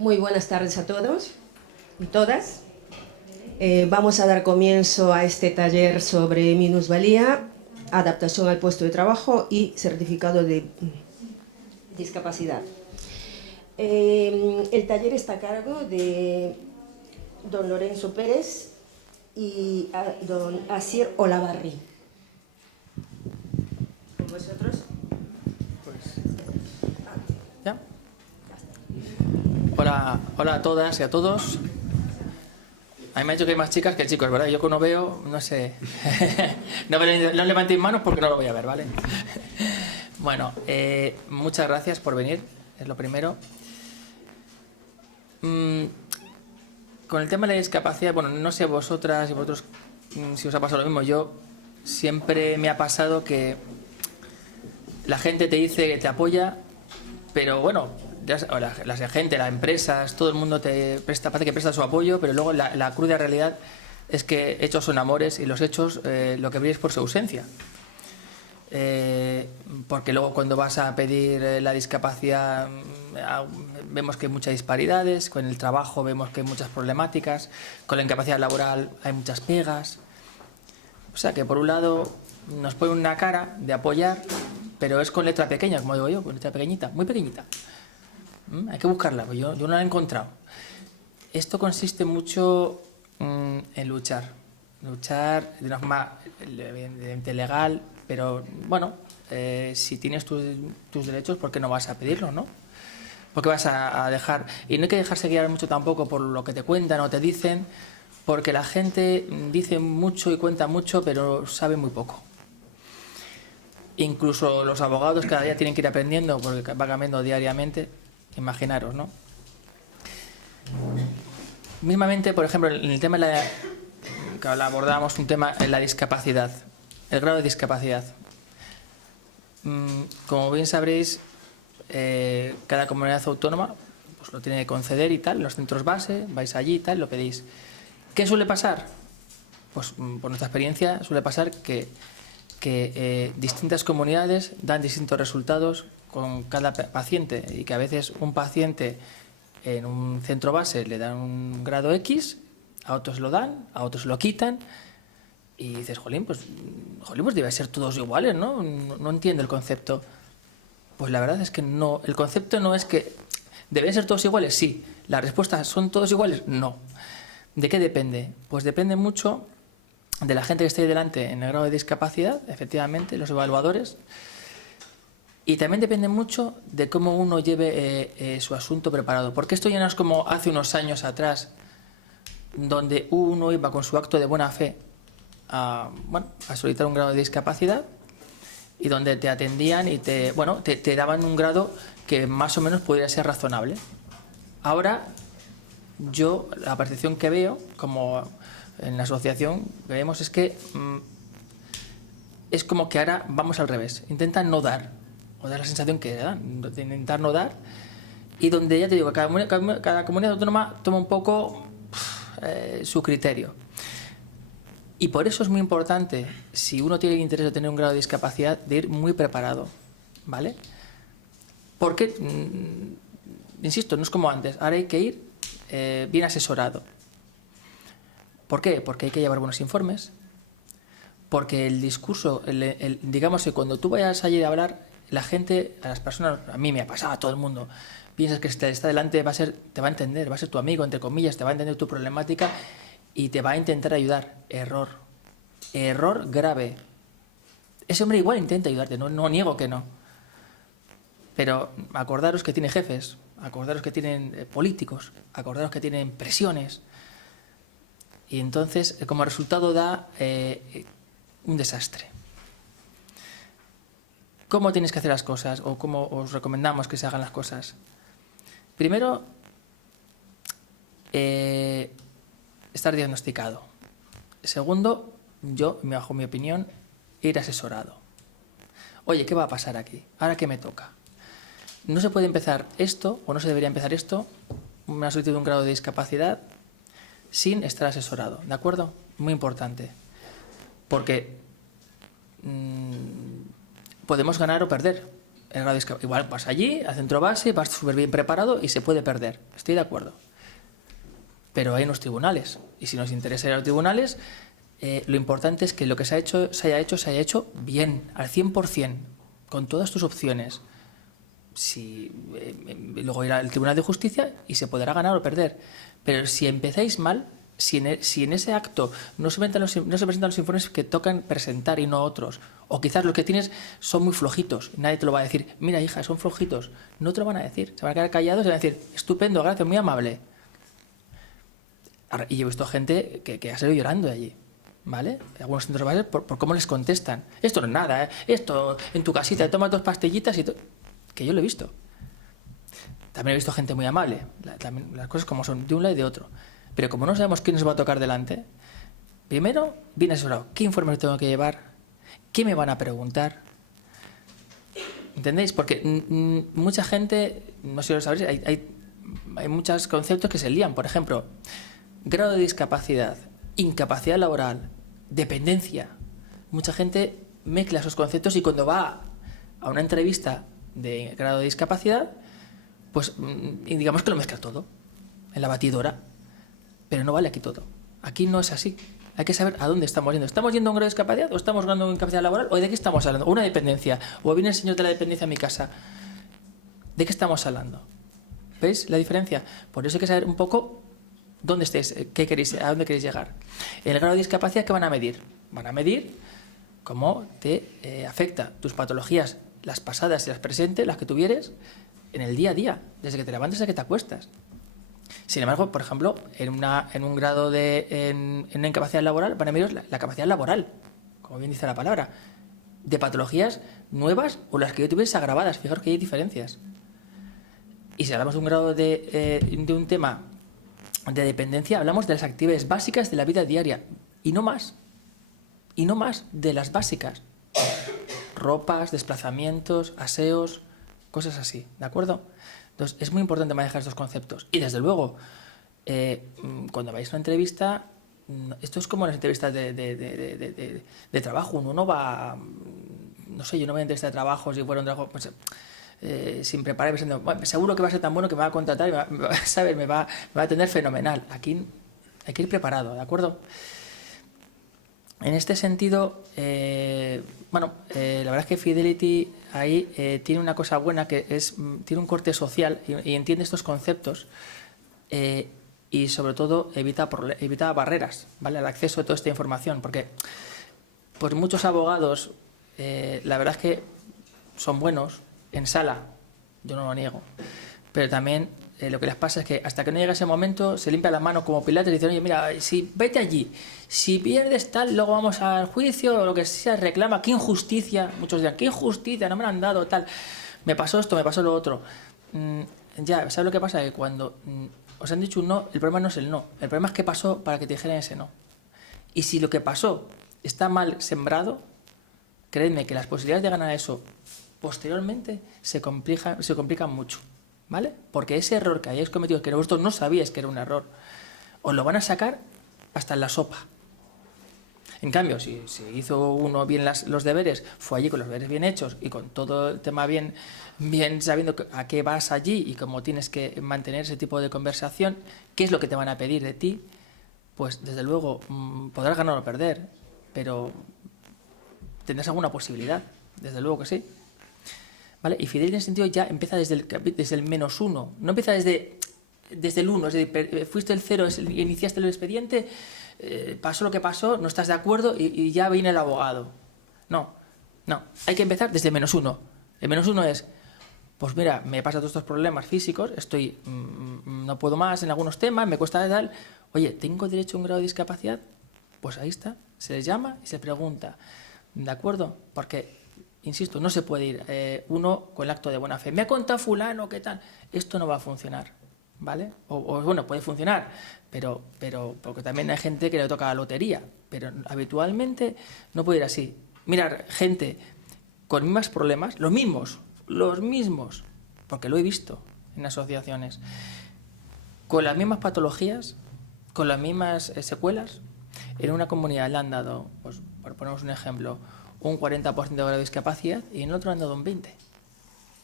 Muy buenas tardes a todos y todas. Vamos a dar comienzo a este taller sobre minusvalía, adaptación al puesto de trabajo y certificado de discapacidad. El taller está a cargo de don Lorenzo Pérez y don Asier Olavarri. ¿Con vosotros? ¿Ya? Hola a todas y a todos. A mí me ha dicho que hay más chicas que chicos, ¿verdad? Yo que no veo, no sé. No levantéis manos porque no lo voy a ver, ¿vale? Bueno, muchas gracias por venir, es lo primero. Con el tema de la discapacidad, bueno, no sé vosotras y vosotros si os ha pasado lo mismo. Yo siempre me ha pasado que la gente te dice que te apoya, pero bueno, la gente, las empresas, todo el mundo parece que presta su apoyo, pero luego la cruda realidad es que hechos son amores y los hechos lo que brillan es por su ausencia. Porque luego cuando vas a pedir la discapacidad vemos que hay muchas disparidades, con el trabajo vemos que hay muchas problemáticas, con la incapacidad laboral hay muchas pegas. O sea que por un lado nos pone una cara de apoyar, pero es con letra pequeña, como digo yo, con letra pequeñita, muy pequeñita. Hay que buscarla, pues yo no la he encontrado. Esto consiste mucho en luchar de una forma evidentemente legal, pero bueno, si tienes tus derechos, ¿por qué no vas a pedirlo, no? ¿Por qué vas a dejar? Y no hay que dejarse guiar mucho tampoco por lo que te cuentan o te dicen, porque la gente dice mucho y cuenta mucho, pero sabe muy poco. Incluso los abogados cada día tienen que ir aprendiendo, porque va cambiando diariamente. Imaginaros, ¿no? Mismamente, por ejemplo, en el tema de que abordábamos un tema en la discapacidad, el grado de discapacidad. Como bien sabréis, cada comunidad autónoma pues lo tiene que conceder y tal, en los centros base, vais allí y tal, lo pedís. ¿Qué suele pasar? Pues por nuestra experiencia suele pasar que distintas comunidades dan distintos resultados con cada paciente y que a veces un paciente en un centro base le dan un grado X, a otros lo dan, a otros lo quitan y dices, jolín, pues debe ser todos iguales, ¿no? No entiendo el concepto. Pues la verdad es que no, el concepto no es que deben ser todos iguales, sí. La respuesta, ¿son todos iguales? No. ¿De qué depende? Pues depende mucho de la gente que esté ahí delante en el grado de discapacidad, efectivamente, los evaluadores. Y también depende mucho de cómo uno lleve su asunto preparado. Porque esto ya no es como hace unos años atrás, donde uno iba con su acto de buena fe a solicitar un grado de discapacidad y donde te atendían y te daban un grado que más o menos podría ser razonable. Ahora, la percepción que veo, como en la asociación que vemos, es que es como que ahora vamos al revés. Intentan no dar, o dar la sensación que dan, de intentar no dar, y donde ya te digo, cada comunidad autónoma toma un poco su criterio. Y por eso es muy importante, si uno tiene el interés de tener un grado de discapacidad, de ir muy preparado, ¿vale? Porque, insisto, no es como antes, ahora hay que ir bien asesorado. ¿Por qué? Porque hay que llevar buenos informes, porque el discurso, digamos que cuando tú vayas allí a hablar, la gente, a las personas, a mí me ha pasado, a todo el mundo, piensas que está delante te va a entender, va a ser tu amigo, entre comillas, te va a entender tu problemática y te va a intentar ayudar. Error grave. Ese hombre igual intenta ayudarte, no niego que no. Pero acordaros que tiene jefes, acordaros que tienen políticos, acordaros que tienen presiones. Y entonces, como resultado, da un desastre. ¿Cómo tienes que hacer las cosas? ¿O cómo os recomendamos que se hagan las cosas? Primero, estar diagnosticado. Segundo, bajo mi opinión, ir asesorado. Oye, ¿qué va a pasar aquí? ¿Ahora qué me toca? No se puede empezar esto, o no se debería empezar esto, una solicitud de un grado de discapacidad, sin estar asesorado, ¿de acuerdo? Muy importante. Porque podemos ganar o perder. el grado de discapacidad. Igual vas allí, al centro base, vas súper bien preparado y se puede perder. Estoy de acuerdo. Pero hay unos tribunales. Y si nos interesa ir a los tribunales, lo importante es que lo que se haya hecho bien, al 100%, con todas tus opciones. Luego irá al Tribunal de Justicia y se podrá ganar o perder. Pero si empezáis mal, si en ese acto no se presentan los informes que tocan presentar y no otros, o quizás los que tienes son muy flojitos, nadie te lo va a decir, mira hija, son flojitos, no te lo van a decir, se van a quedar callados y van a decir, estupendo, gracias, muy amable. Y yo he visto gente que ha salido llorando de allí, ¿vale? Algunos centros básicos por cómo les contestan. Esto no es nada, ¿eh? Esto en tu casita, te tomas 2 pastillitas y que yo lo he visto. También he visto gente muy amable, las cosas como son, de un lado y de otro. Pero como no sabemos quién nos va a tocar delante, primero, bien asesorado. ¿Qué informes tengo que llevar? ¿Qué me van a preguntar? ¿Entendéis? Porque mucha gente, no sé si lo sabréis, hay muchos conceptos que se lían. Por ejemplo, grado de discapacidad, incapacidad laboral, dependencia. Mucha gente mezcla esos conceptos y cuando va a una entrevista de grado de discapacidad, pues digamos que lo mezcla todo en la batidora. Pero no vale aquí todo. Aquí no es así. Hay que saber a dónde estamos yendo. ¿Estamos yendo a un grado de discapacidad o estamos ganando una incapacidad laboral? ¿O de qué estamos hablando? ¿O una dependencia? ¿O viene el señor de la dependencia a mi casa? ¿De qué estamos hablando? ¿Veis la diferencia? Por eso hay que saber un poco dónde estéis, qué queréis, a dónde queréis llegar. En el grado de discapacidad, ¿qué van a medir? Van a medir cómo te afecta tus patologías, las pasadas y las presentes, las que tuvieres, en el día a día, desde que te levantas hasta que te acuestas. Sin embargo, por ejemplo, en un grado en una incapacidad laboral van a medir la capacidad laboral, como bien dice la palabra, de patologías nuevas o las que yo tuviese agravadas. Fijaros que hay diferencias. Y si hablamos de un grado de un tema de dependencia, hablamos de las actividades básicas de la vida diaria y no más. Y no más de las básicas. Ropas, desplazamientos, aseos, cosas así, ¿de acuerdo? Entonces, es muy importante manejar estos conceptos. Y desde luego, cuando vais a una entrevista, esto es como las entrevistas de trabajo. Uno no va, no sé, yo no voy a entrevista de trabajo si fuera un trabajo, pues, sin preparar, pensando, bueno, seguro que va a ser tan bueno que me va a contratar y me va a tener fenomenal. Aquí hay que ir preparado, ¿de acuerdo? En este sentido, la verdad es que Fidelity ahí tiene una cosa buena que tiene un corte social y entiende estos conceptos y sobre todo evita barreras, ¿vale? Al acceso a toda esta información, porque pues muchos abogados, la verdad es que son buenos en sala, yo no lo niego, pero también lo que les pasa es que hasta que no llega ese momento se limpia las manos como Pilates y dicen, oye, mira, si vete allí, si pierdes tal, luego vamos al juicio o lo que sea, reclama, qué injusticia, muchos dirán, qué injusticia, no me lo han dado, tal, me pasó esto, me pasó lo otro. Ya, ¿sabes lo que pasa? Que cuando os han dicho un no, el problema no es el no, el problema es qué pasó para que te dijeran ese no. Y si lo que pasó está mal sembrado, creedme que las posibilidades de ganar eso posteriormente se complican mucho. ¿Vale? Porque ese error que hayáis cometido, que vosotros no sabíais que era un error, os lo van a sacar hasta en la sopa. En cambio, si hizo uno bien los deberes, fue allí con los deberes bien hechos y con todo el tema bien sabiendo a qué vas allí y cómo tienes que mantener ese tipo de conversación, qué es lo que te van a pedir de ti, pues desde luego podrás ganar o perder, pero tendrás alguna posibilidad, desde luego que sí. ¿Vale? Y Fidelity en ese sentido ya empieza desde el -1, no empieza desde el 1, es decir, fuiste el 0, iniciaste el expediente, pasó lo que pasó, no estás de acuerdo y ya viene el abogado. No, hay que empezar desde el -1. El -1 es, pues mira, me pasa todos estos problemas físicos, no puedo más en algunos temas, me cuesta tal, oye, ¿tengo derecho a un grado de discapacidad? Pues ahí está, se les llama y se pregunta, ¿de acuerdo? Porque insisto, no se puede ir uno con el acto de buena fe. Me ha contado fulano, ¿qué tal? Esto no va a funcionar, ¿vale? O bueno, puede funcionar, pero porque también hay gente que le toca la lotería, pero habitualmente no puede ir así. Mirar, gente con mismos problemas, los mismos, porque lo he visto en asociaciones, con las mismas patologías, con las mismas secuelas, en una comunidad le han dado, pues, por ponernos un ejemplo, un 40% de grado de discapacidad y en el otro han dado un 20%.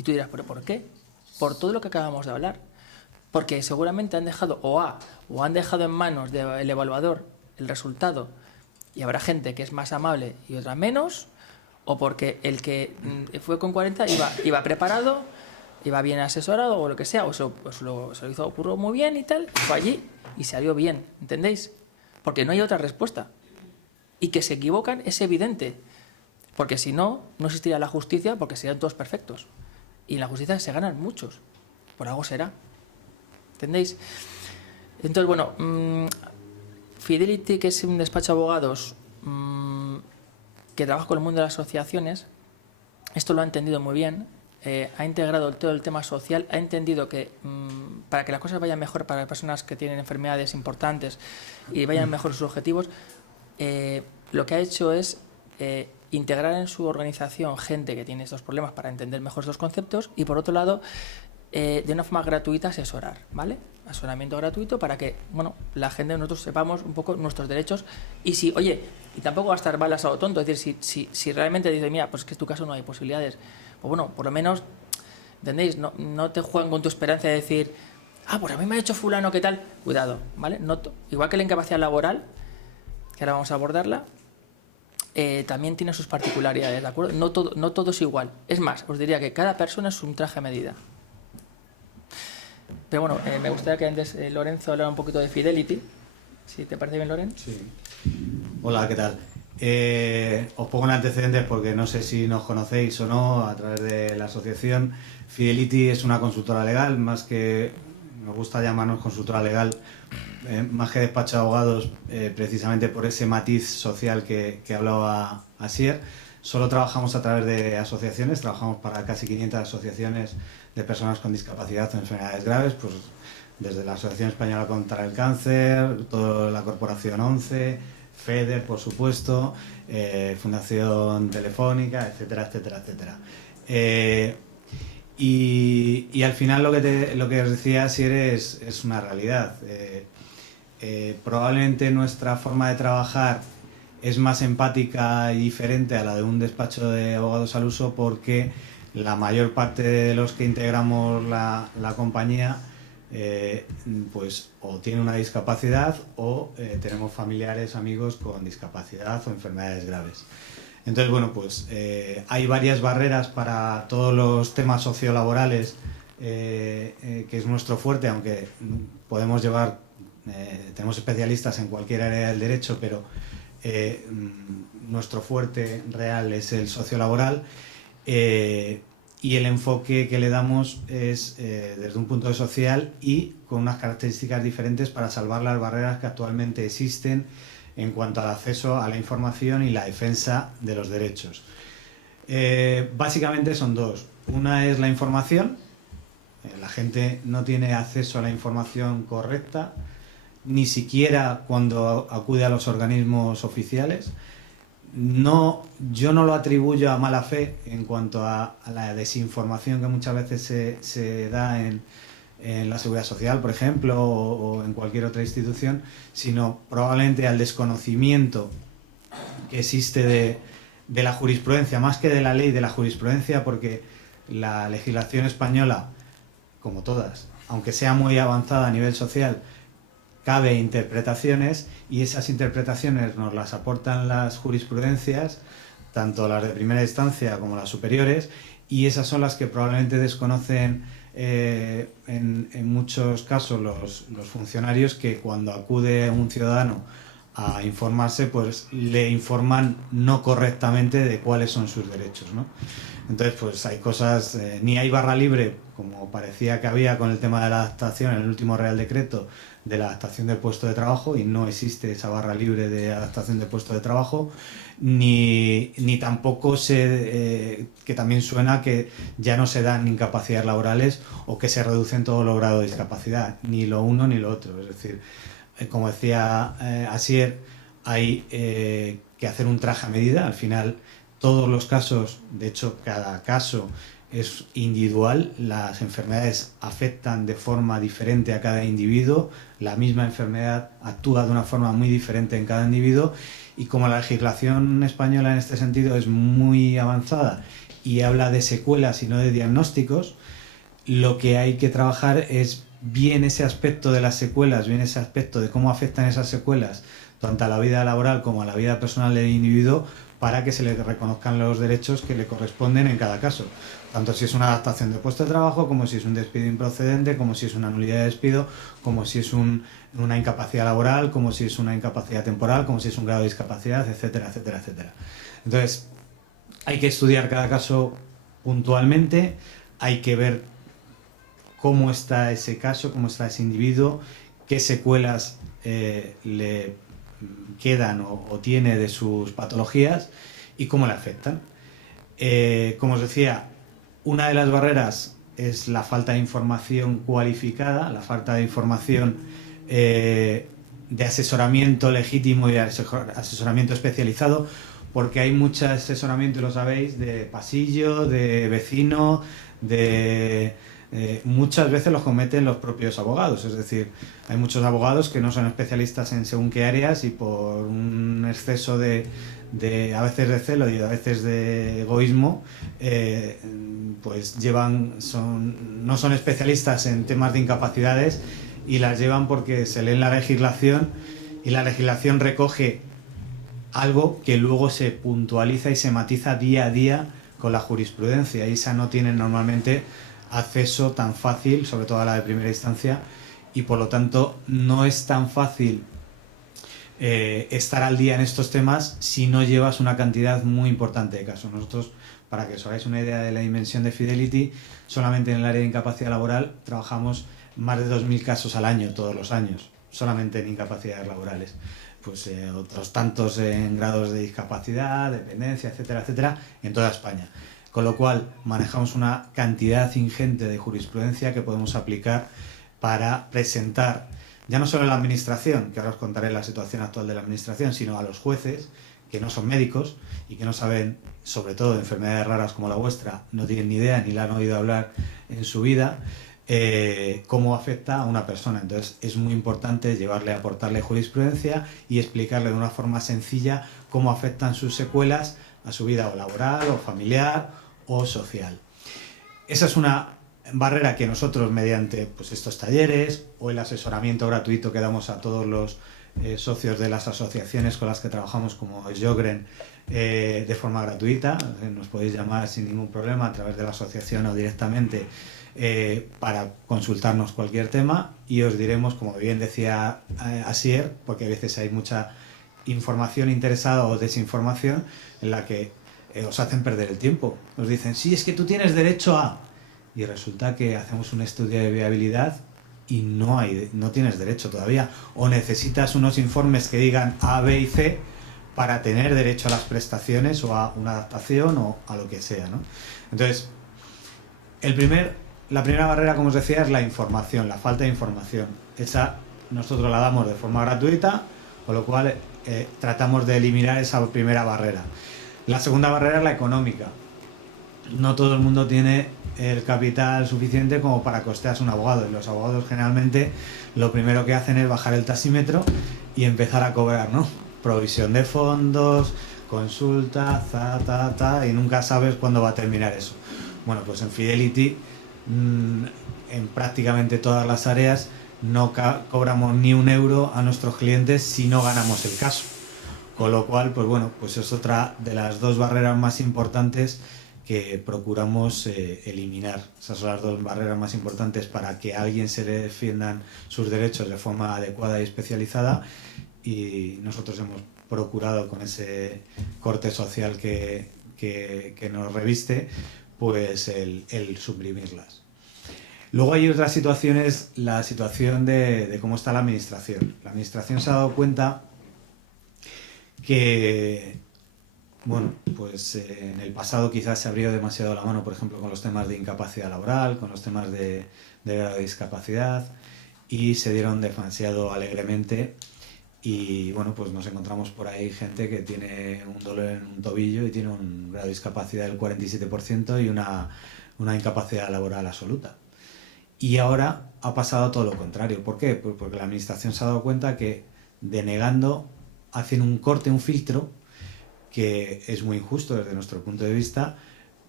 Y tú dirás, ¿pero por qué? Por todo lo que acabamos de hablar. Porque seguramente han dejado o han dejado en manos del evaluador el resultado y habrá gente que es más amable y otra menos, o porque el que fue con 40 iba preparado, iba bien asesorado o lo que sea, o se lo hizo ocurrió muy bien y tal, fue allí y salió bien, ¿entendéis? Porque no hay otra respuesta. Y que se equivocan es evidente, porque si no, no existiría la justicia porque serían todos perfectos. Y en la justicia se ganan muchos, por algo será. ¿Entendéis? Entonces, bueno, Fidelity, que es un despacho de abogados que trabaja con el mundo de las asociaciones, esto lo ha entendido muy bien, ha integrado todo el tema social, ha entendido que para que las cosas vayan mejor para las personas que tienen enfermedades importantes y vayan mejor sus objetivos, lo que ha hecho es integrar en su organización gente que tiene estos problemas para entender mejor estos conceptos y, por otro lado, de una forma gratuita asesorar, ¿vale? Asesoramiento gratuito para que, bueno, la gente, nosotros sepamos un poco nuestros derechos y si, oye, y tampoco gastar balas a lo tonto, es decir, si realmente dices, mira, pues es que en tu caso no hay posibilidades, pues bueno, por lo menos, ¿entendéis? No te juegan con tu esperanza de decir, pues a mí me ha hecho fulano, ¿qué tal? Cuidado, ¿vale? Igual que la incapacidad laboral, que ahora vamos a abordarla, también tiene sus particularidades, ¿de acuerdo? No todo es igual. Es más, os diría que cada persona es un traje a medida. Pero bueno, me gustaría que antes Lorenzo hablara un poquito de Fidelity. Si te parece bien, Loren. Sí. Hola, ¿qué tal? Os pongo en antecedentes porque no sé si nos conocéis o no a través de la asociación. Fidelity es una consultora legal, más que nos gusta llamarnos consultora legal, más que despacho de abogados, precisamente por ese matiz social que hablaba Asier. Solo trabajamos a través de asociaciones, trabajamos para casi 500 asociaciones de personas con discapacidad o enfermedades graves, pues desde la Asociación Española contra el Cáncer, toda la Corporación 11, FEDER, por supuesto, Fundación Telefónica, etcétera, etcétera, etcétera. Y al final lo que os decía Asier es una realidad. Probablemente nuestra forma de trabajar es más empática y diferente a la de un despacho de abogados al uso porque la mayor parte de los que integramos la compañía pues o tienen una discapacidad o tenemos familiares, amigos con discapacidad o enfermedades graves. Entonces, bueno, pues hay varias barreras para todos los temas sociolaborales que es nuestro fuerte, aunque podemos llevar, tenemos especialistas en cualquier área del derecho, pero nuestro fuerte real es el sociolaboral y el enfoque que le damos es desde un punto de social y con unas características diferentes para salvar las barreras que actualmente existen en cuanto al acceso a la información y la defensa de los derechos. Básicamente son dos. Una es la información. La gente no tiene acceso a la información correcta, ni siquiera cuando acude a los organismos oficiales. Yo no lo atribuyo a mala fe en cuanto a la desinformación que muchas veces se da en la Seguridad Social, por ejemplo, o en cualquier otra institución, sino probablemente al desconocimiento que existe de la jurisprudencia, más que de la ley, de la jurisprudencia, porque la legislación española, como todas, aunque sea muy avanzada a nivel social, cabe interpretaciones y esas interpretaciones nos las aportan las jurisprudencias, tanto las de primera instancia como las superiores, y esas son las que probablemente desconocen en muchos casos los funcionarios, que cuando acude un ciudadano a informarse, pues le informan no correctamente de cuáles son sus derechos, ¿no? Entonces, pues hay cosas, ni hay barra libre, como parecía que había con el tema de la adaptación en el último Real Decreto de la adaptación del puesto de trabajo, y no existe esa barra libre de adaptación del puesto de trabajo, ni tampoco que también suena que ya no se dan incapacidades laborales o que se reducen todos los grados de discapacidad, ni lo uno ni lo otro. Es decir, como decía Asier, hay que hacer un traje a medida. Al final, todos los casos, de hecho, cada caso es individual, las enfermedades afectan de forma diferente a cada individuo, la misma enfermedad actúa de una forma muy diferente en cada individuo, y como la legislación española en este sentido es muy avanzada y habla de secuelas y no de diagnósticos, lo que hay que trabajar es bien ese aspecto de las secuelas, bien ese aspecto de cómo afectan esas secuelas tanto a la vida laboral como a la vida personal del individuo, para que se le reconozcan los derechos que le corresponden en cada caso. Tanto si es una adaptación de puesto de trabajo, como si es un despido improcedente, como si es una nulidad de despido, como si es una incapacidad laboral, como si es una incapacidad temporal, como si es un grado de discapacidad, etcétera, etcétera, etcétera. Entonces, hay que estudiar cada caso puntualmente, hay que ver cómo está ese caso, cómo está ese individuo, qué secuelas le quedan o tiene de sus patologías y cómo le afectan. Como os decía, una de las barreras es la falta de información cualificada, la falta de información de asesoramiento legítimo y asesoramiento especializado, porque hay mucho asesoramiento, y lo sabéis, de pasillo, de vecino, muchas veces los cometen los propios abogados. Es decir, hay muchos abogados que no son especialistas en según qué áreas, y por un exceso de a veces de celo y a veces de egoísmo, pues no son especialistas en temas de incapacidades, y las llevan porque se leen la legislación y la legislación recoge algo que luego se puntualiza y se matiza día a día con la jurisprudencia, y esa no tienen normalmente acceso tan fácil, sobre todo a la de primera instancia, y por lo tanto no es tan fácil estar al día en estos temas si no llevas una cantidad muy importante de casos. Nosotros, para que os hagáis una idea de la dimensión de Fidelity, solamente en el área de incapacidad laboral trabajamos más de 2.000 casos al año, todos los años, solamente en incapacidades laborales. Pues otros tantos en grados de discapacidad, dependencia, etcétera, etcétera, en toda España. Con lo cual manejamos una cantidad ingente de jurisprudencia que podemos aplicar para presentar, ya no solo a la administración, que ahora os contaré la situación actual de la administración, sino a los jueces, que no son médicos y que no saben, sobre todo de enfermedades raras como la vuestra, no tienen ni idea ni la han oído hablar en su vida, cómo afecta a una persona. Entonces es muy importante aportarle jurisprudencia y explicarle de una forma sencilla cómo afectan sus secuelas a su vida o laboral o familiar o social. Esa es una barrera que nosotros, mediante pues, estos talleres o el asesoramiento gratuito que damos a todos los socios de las asociaciones con las que trabajamos, como Jogren, de forma gratuita, nos podéis llamar sin ningún problema a través de la asociación o directamente para consultarnos cualquier tema, y os diremos, como bien decía Asier, porque a veces hay mucha información interesada o desinformación en la que os hacen perder el tiempo. Os dicen, sí, es que tú tienes derecho a... Y resulta que hacemos un estudio de viabilidad y no tienes derecho todavía. O necesitas unos informes que digan A, B y C para tener derecho a las prestaciones o a una adaptación o a lo que sea, ¿no? Entonces, la primera barrera, como os decía, es la información, la falta de información. Esa nosotros la damos de forma gratuita, con lo cual tratamos de eliminar esa primera barrera. La segunda barrera es la económica. No todo el mundo tiene el capital suficiente como para costearse un abogado, y los abogados generalmente lo primero que hacen es bajar el taxímetro y empezar a cobrar, ¿no? Provisión de fondos, consulta, y nunca sabes cuándo va a terminar eso. Bueno, pues en Fidelity, en prácticamente todas las áreas, no cobramos ni un euro a nuestros clientes si no ganamos el caso. Con lo cual, pues bueno, pues es otra de las dos barreras más importantes que procuramos eliminar. Esas son las dos barreras más importantes para que a alguien se le defiendan sus derechos de forma adecuada y especializada, y nosotros hemos procurado, con ese corte social que nos reviste, pues el suprimirlas. Luego hay otras situaciones, la situación de cómo está la administración. La administración se ha dado cuenta que, bueno, pues en el pasado quizás se abrió demasiado la mano, por ejemplo, con los temas de incapacidad laboral, con los temas de grado de discapacidad, y se dieron demasiado alegremente, y bueno, pues nos encontramos por ahí gente que tiene un dolor en un tobillo y tiene un grado de discapacidad del 47% y una incapacidad laboral absoluta. Y ahora ha pasado todo lo contrario. ¿Por qué? Pues porque la administración se ha dado cuenta que denegando hacen un corte, un filtro, que es muy injusto desde nuestro punto de vista,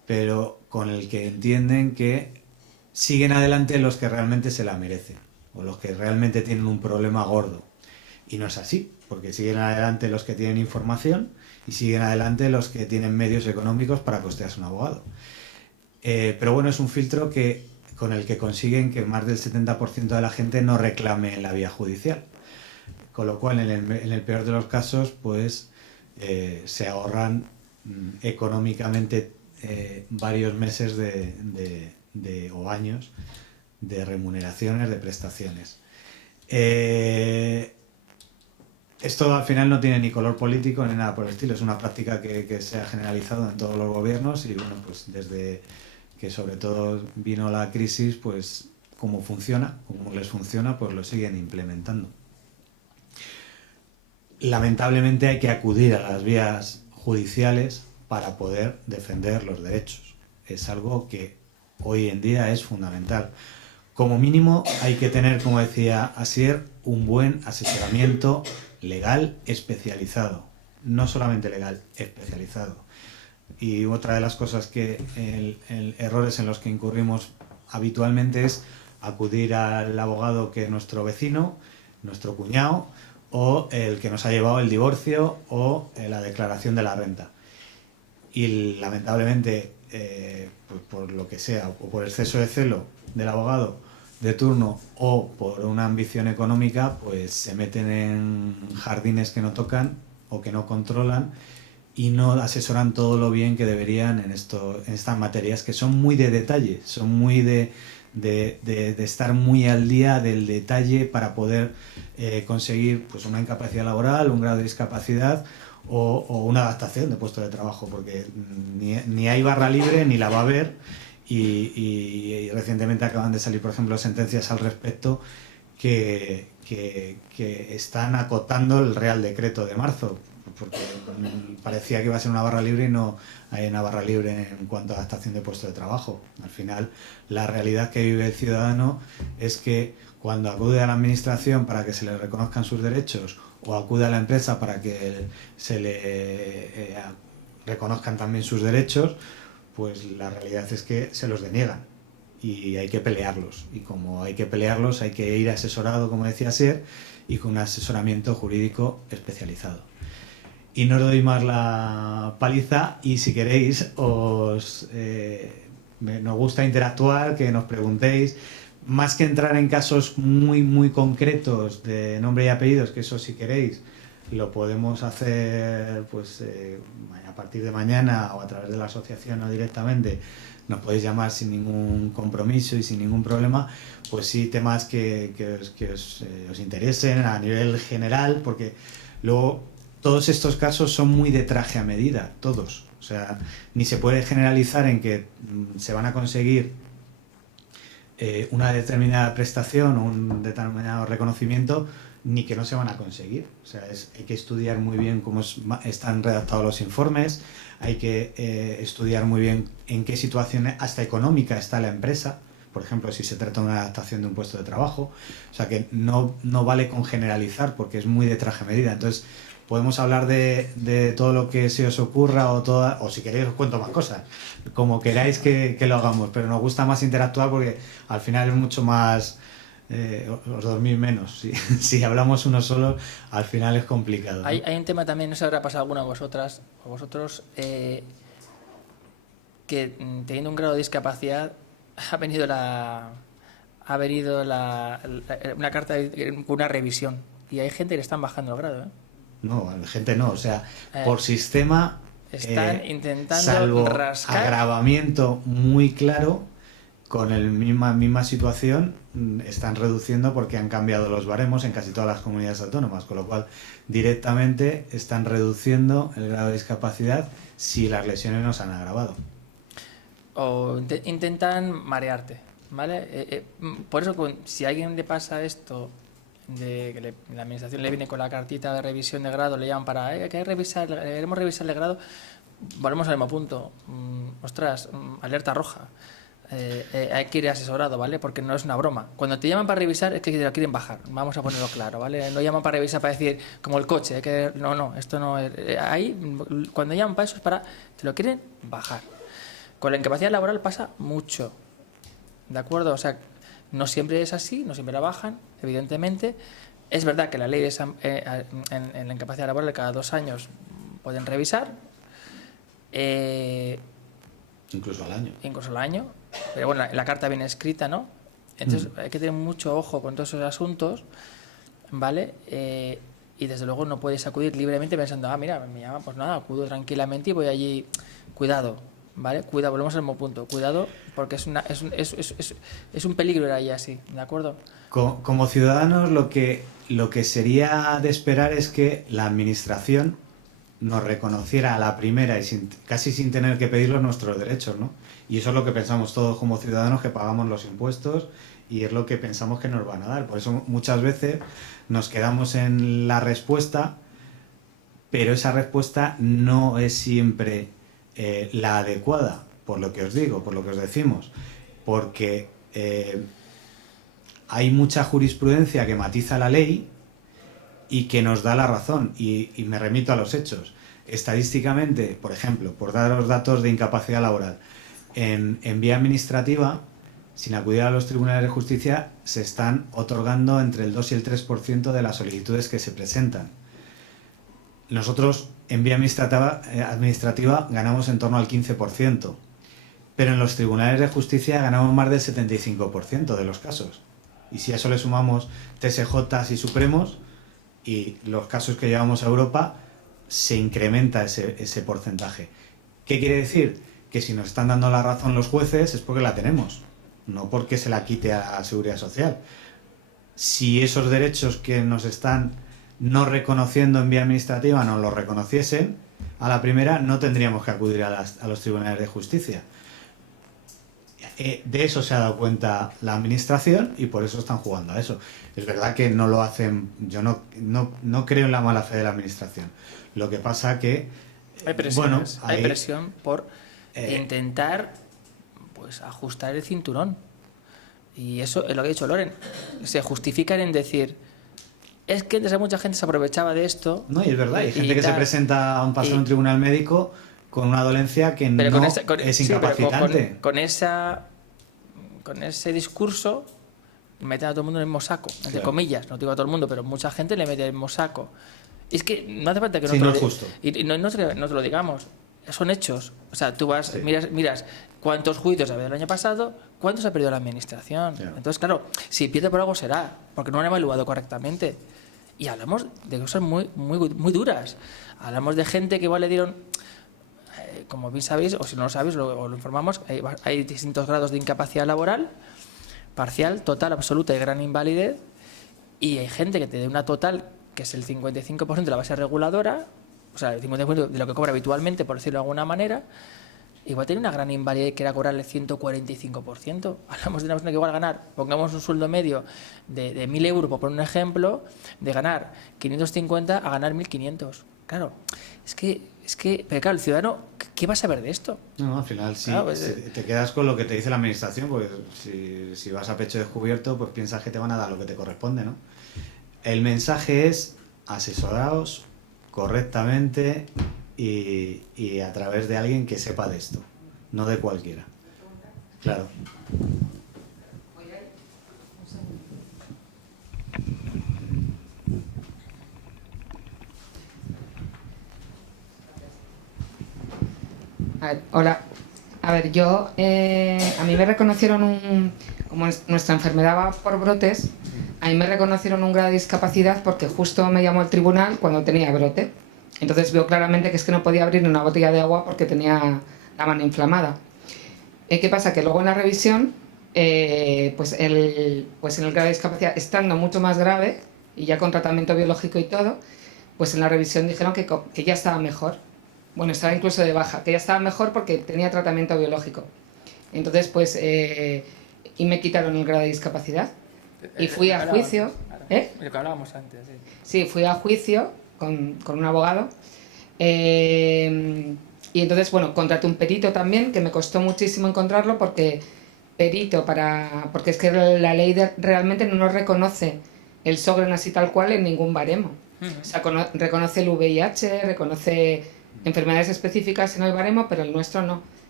pero con el que entienden que siguen adelante los que realmente se la merecen o los que realmente tienen un problema gordo. Y no es así, porque siguen adelante los que tienen información y siguen adelante los que tienen medios económicos para costearse un abogado. Pero bueno, es un filtro con el que consiguen que más del 70% de la gente no reclame en la vía judicial. Con lo cual, en el peor de los casos, pues se ahorran económicamente varios meses o años de remuneraciones, de prestaciones. Esto al final no tiene ni color político ni nada por el estilo, es una práctica que se ha generalizado en todos los gobiernos y bueno, pues desde que sobre todo vino la crisis, pues como les funciona, pues lo siguen implementando. Lamentablemente hay que acudir a las vías judiciales para poder defender los derechos. Es algo que hoy en día es fundamental. Como mínimo hay que tener, como decía Asier, un buen asesoramiento legal especializado. No solamente legal, especializado. Y otra de las cosas errores en los que incurrimos habitualmente es acudir al abogado que es nuestro vecino, nuestro cuñado, o el que nos ha llevado el divorcio o la declaración de la renta. Y lamentablemente, pues por lo que sea, o por exceso de celo del abogado de turno o por una ambición económica, pues se meten en jardines que no tocan o que no controlan y no asesoran todo lo bien que deberían en estas materias que son muy de detalle, son muy de estar muy al día del detalle para poder conseguir pues una incapacidad laboral, un grado de discapacidad o una adaptación de puesto de trabajo, porque ni hay barra libre ni la va a haber y recientemente acaban de salir, por ejemplo, sentencias al respecto que están acotando el Real Decreto de marzo, porque parecía que iba a ser una barra libre y no hay una barra libre en cuanto a adaptación de puesto de trabajo. Al final, la realidad que vive el ciudadano es que cuando acude a la administración para que se le reconozcan sus derechos o acude a la empresa para que se le reconozcan también sus derechos, pues la realidad es que se los deniegan y hay que pelearlos. Y como hay que pelearlos, hay que ir asesorado, como decía Asier, y con un asesoramiento jurídico especializado. Y no os doy más la paliza y si queréis nos gusta interactuar, que nos preguntéis, más que entrar en casos muy muy concretos de nombre y apellidos, que eso si queréis lo podemos hacer pues a partir de mañana o a través de la asociación o directamente, nos podéis llamar sin ningún compromiso y sin ningún problema, pues sí temas que os interesen a nivel general, porque luego todos estos casos son muy de traje a medida, todos. O sea, ni se puede generalizar en que se van a conseguir una determinada prestación o un determinado reconocimiento, ni que no se van a conseguir. O sea, hay que estudiar muy bien cómo están redactados los informes, hay que estudiar muy bien en qué situación hasta económica está la empresa, por ejemplo, si se trata de una adaptación de un puesto de trabajo. O sea, que no vale con generalizar porque es muy de traje a medida. Entonces, podemos hablar de todo lo que se os ocurra o si queréis os cuento más cosas, como queráis que lo hagamos, pero nos gusta más interactuar porque al final es mucho más, os dormís menos. Si hablamos uno solo, al final es complicado, ¿no? Hay un tema también, no sé si habrá pasado alguna a vosotras o vosotros, que teniendo un grado de discapacidad ha venido una carta con una revisión y hay gente que le están bajando el grado, ¿eh? No, a la gente no, o sea, por sistema están intentando salvo rascar. Agravamiento muy claro, con la misma situación están reduciendo porque han cambiado los baremos en casi todas las comunidades autónomas, con lo cual directamente están reduciendo el grado de discapacidad si las lesiones no se han agravado. O intentan marearte, ¿vale? Por eso, si a alguien le pasa esto, de que la administración le viene con la cartita de revisión de grado, le llaman para queremos revisar el grado, volvemos al mismo punto. Ostras, alerta roja. Hay que ir asesorado, ¿vale? Porque no es una broma. Cuando te llaman para revisar es que te lo quieren bajar. Vamos a ponerlo claro, ¿vale? No llaman para revisar para decir, como el coche, que no, esto no es. Ahí, cuando llaman para eso es para, te lo quieren bajar. Con la incapacidad laboral pasa mucho, ¿de acuerdo? O sea, no siempre es así, no siempre la bajan, evidentemente. Es verdad que la ley en la incapacidad laboral cada 2 años pueden revisar. Incluso al año. Incluso al año. Pero bueno, la carta viene escrita, ¿no? Entonces hay que tener mucho ojo con todos esos asuntos, ¿vale? Y desde luego no puedes acudir libremente pensando, ah, mira, me llaman, pues nada, acudo tranquilamente y voy allí. Cuidado, ¿vale? Cuidado, volvemos al mismo punto. Cuidado, porque es un peligro ir ahí así, ¿de acuerdo? Como ciudadanos, lo que sería de esperar es que la administración nos reconociera a la primera y casi sin tener que pedirlos nuestros derechos, ¿no? Y eso es lo que pensamos todos como ciudadanos que pagamos los impuestos y es lo que pensamos que nos van a dar. Por eso muchas veces nos quedamos en la respuesta, pero esa respuesta no es siempre la adecuada, por lo que os digo, por lo que os decimos, porque hay mucha jurisprudencia que matiza la ley y que nos da la razón, y me remito a los hechos. Estadísticamente, por ejemplo, por dar los datos de incapacidad laboral, en vía administrativa, sin acudir a los tribunales de justicia, se están otorgando entre el 2 y el 3% de las solicitudes que se presentan. Nosotros, en vía administrativa ganamos en torno al 15%, pero en los tribunales de justicia ganamos más del 75% de los casos. Y si a eso le sumamos TSJs y Supremos, y los casos que llevamos a Europa, se incrementa ese porcentaje. ¿Qué quiere decir? Que si nos están dando la razón los jueces es porque la tenemos, no porque se la quite a la Seguridad Social. Si esos derechos que nos están no reconociendo en vía administrativa nos los reconociesen, a la primera no tendríamos que acudir a los tribunales de justicia. De eso se ha dado cuenta la administración y por eso están jugando a eso. Es verdad que no lo hacen, yo no creo en la mala fe de la administración. Lo que pasa que hay presión por intentar pues ajustar el cinturón. Y eso es lo que ha dicho Loren. Se justifican en decir, es que antes mucha gente se aprovechaba de esto. No, y es verdad, hay gente que se presenta a pasar un tribunal médico con una dolencia que no es incapacitante. Con ese discurso meten a todo el mundo en el mismo saco, entre comillas, no digo a todo el mundo, pero mucha gente le mete en el mismo saco. Y es que no hace falta que no es justo. Y no te lo digamos, son hechos. O sea, tú vas, miras cuántos juicios ha habido el año pasado, cuántos ha perdido la administración. Entonces, claro, si pierde por algo será, porque no han evaluado correctamente. Y hablamos de cosas muy, muy, muy duras. Hablamos de gente que igual le dieron, como bien sabéis, o si no lo sabéis, lo informamos, hay distintos grados de incapacidad laboral, parcial, total, absoluta y gran invalidez, y hay gente que te dé una total, que es el 55% de la base reguladora, o sea, el 50% de lo que cobra habitualmente, por decirlo de alguna manera, igual tiene una gran invalidez que era cobrar el 145%. Hablamos de una persona que igual ganar, pongamos un sueldo medio de 1.000 euros, por poner un ejemplo, de ganar 550 a ganar 1.500. Claro, es que, pero claro, el ciudadano, ¿qué va a saber de esto? No, al final sí, claro, te quedas con lo que te dice la administración, porque si vas a pecho descubierto, pues piensas que te van a dar lo que te corresponde, ¿no? El mensaje es asesoraos correctamente y a través de alguien que sepa de esto, no de cualquiera. Claro. A ver, hola. A ver, yo, a mí me reconocieron como nuestra enfermedad va por brotes, a mí me reconocieron un grado de discapacidad porque justo me llamó el tribunal cuando tenía brote. Entonces veo claramente que es que no podía abrir ni una botella de agua porque tenía la mano inflamada. ¿Qué pasa? Que luego en la revisión, pues en el grado de discapacidad, estando mucho más grave y ya con tratamiento biológico y todo, pues en la revisión dijeron que ya estaba mejor. Bueno, estaba incluso de baja, que ya estaba mejor porque tenía tratamiento biológico. Entonces, pues, y me quitaron el grado de discapacidad. Y fui a juicio. Lo que hablábamos antes, sí. Sí, fui a juicio con un abogado. Y entonces, bueno, contraté un perito también, que me costó muchísimo encontrarlo porque porque es que la ley realmente no nos reconoce el Sjögren así tal cual en ningún baremo. O sea, reconoce el VIH, reconoce enfermedades específicas en el baremo, pero el nuestro no.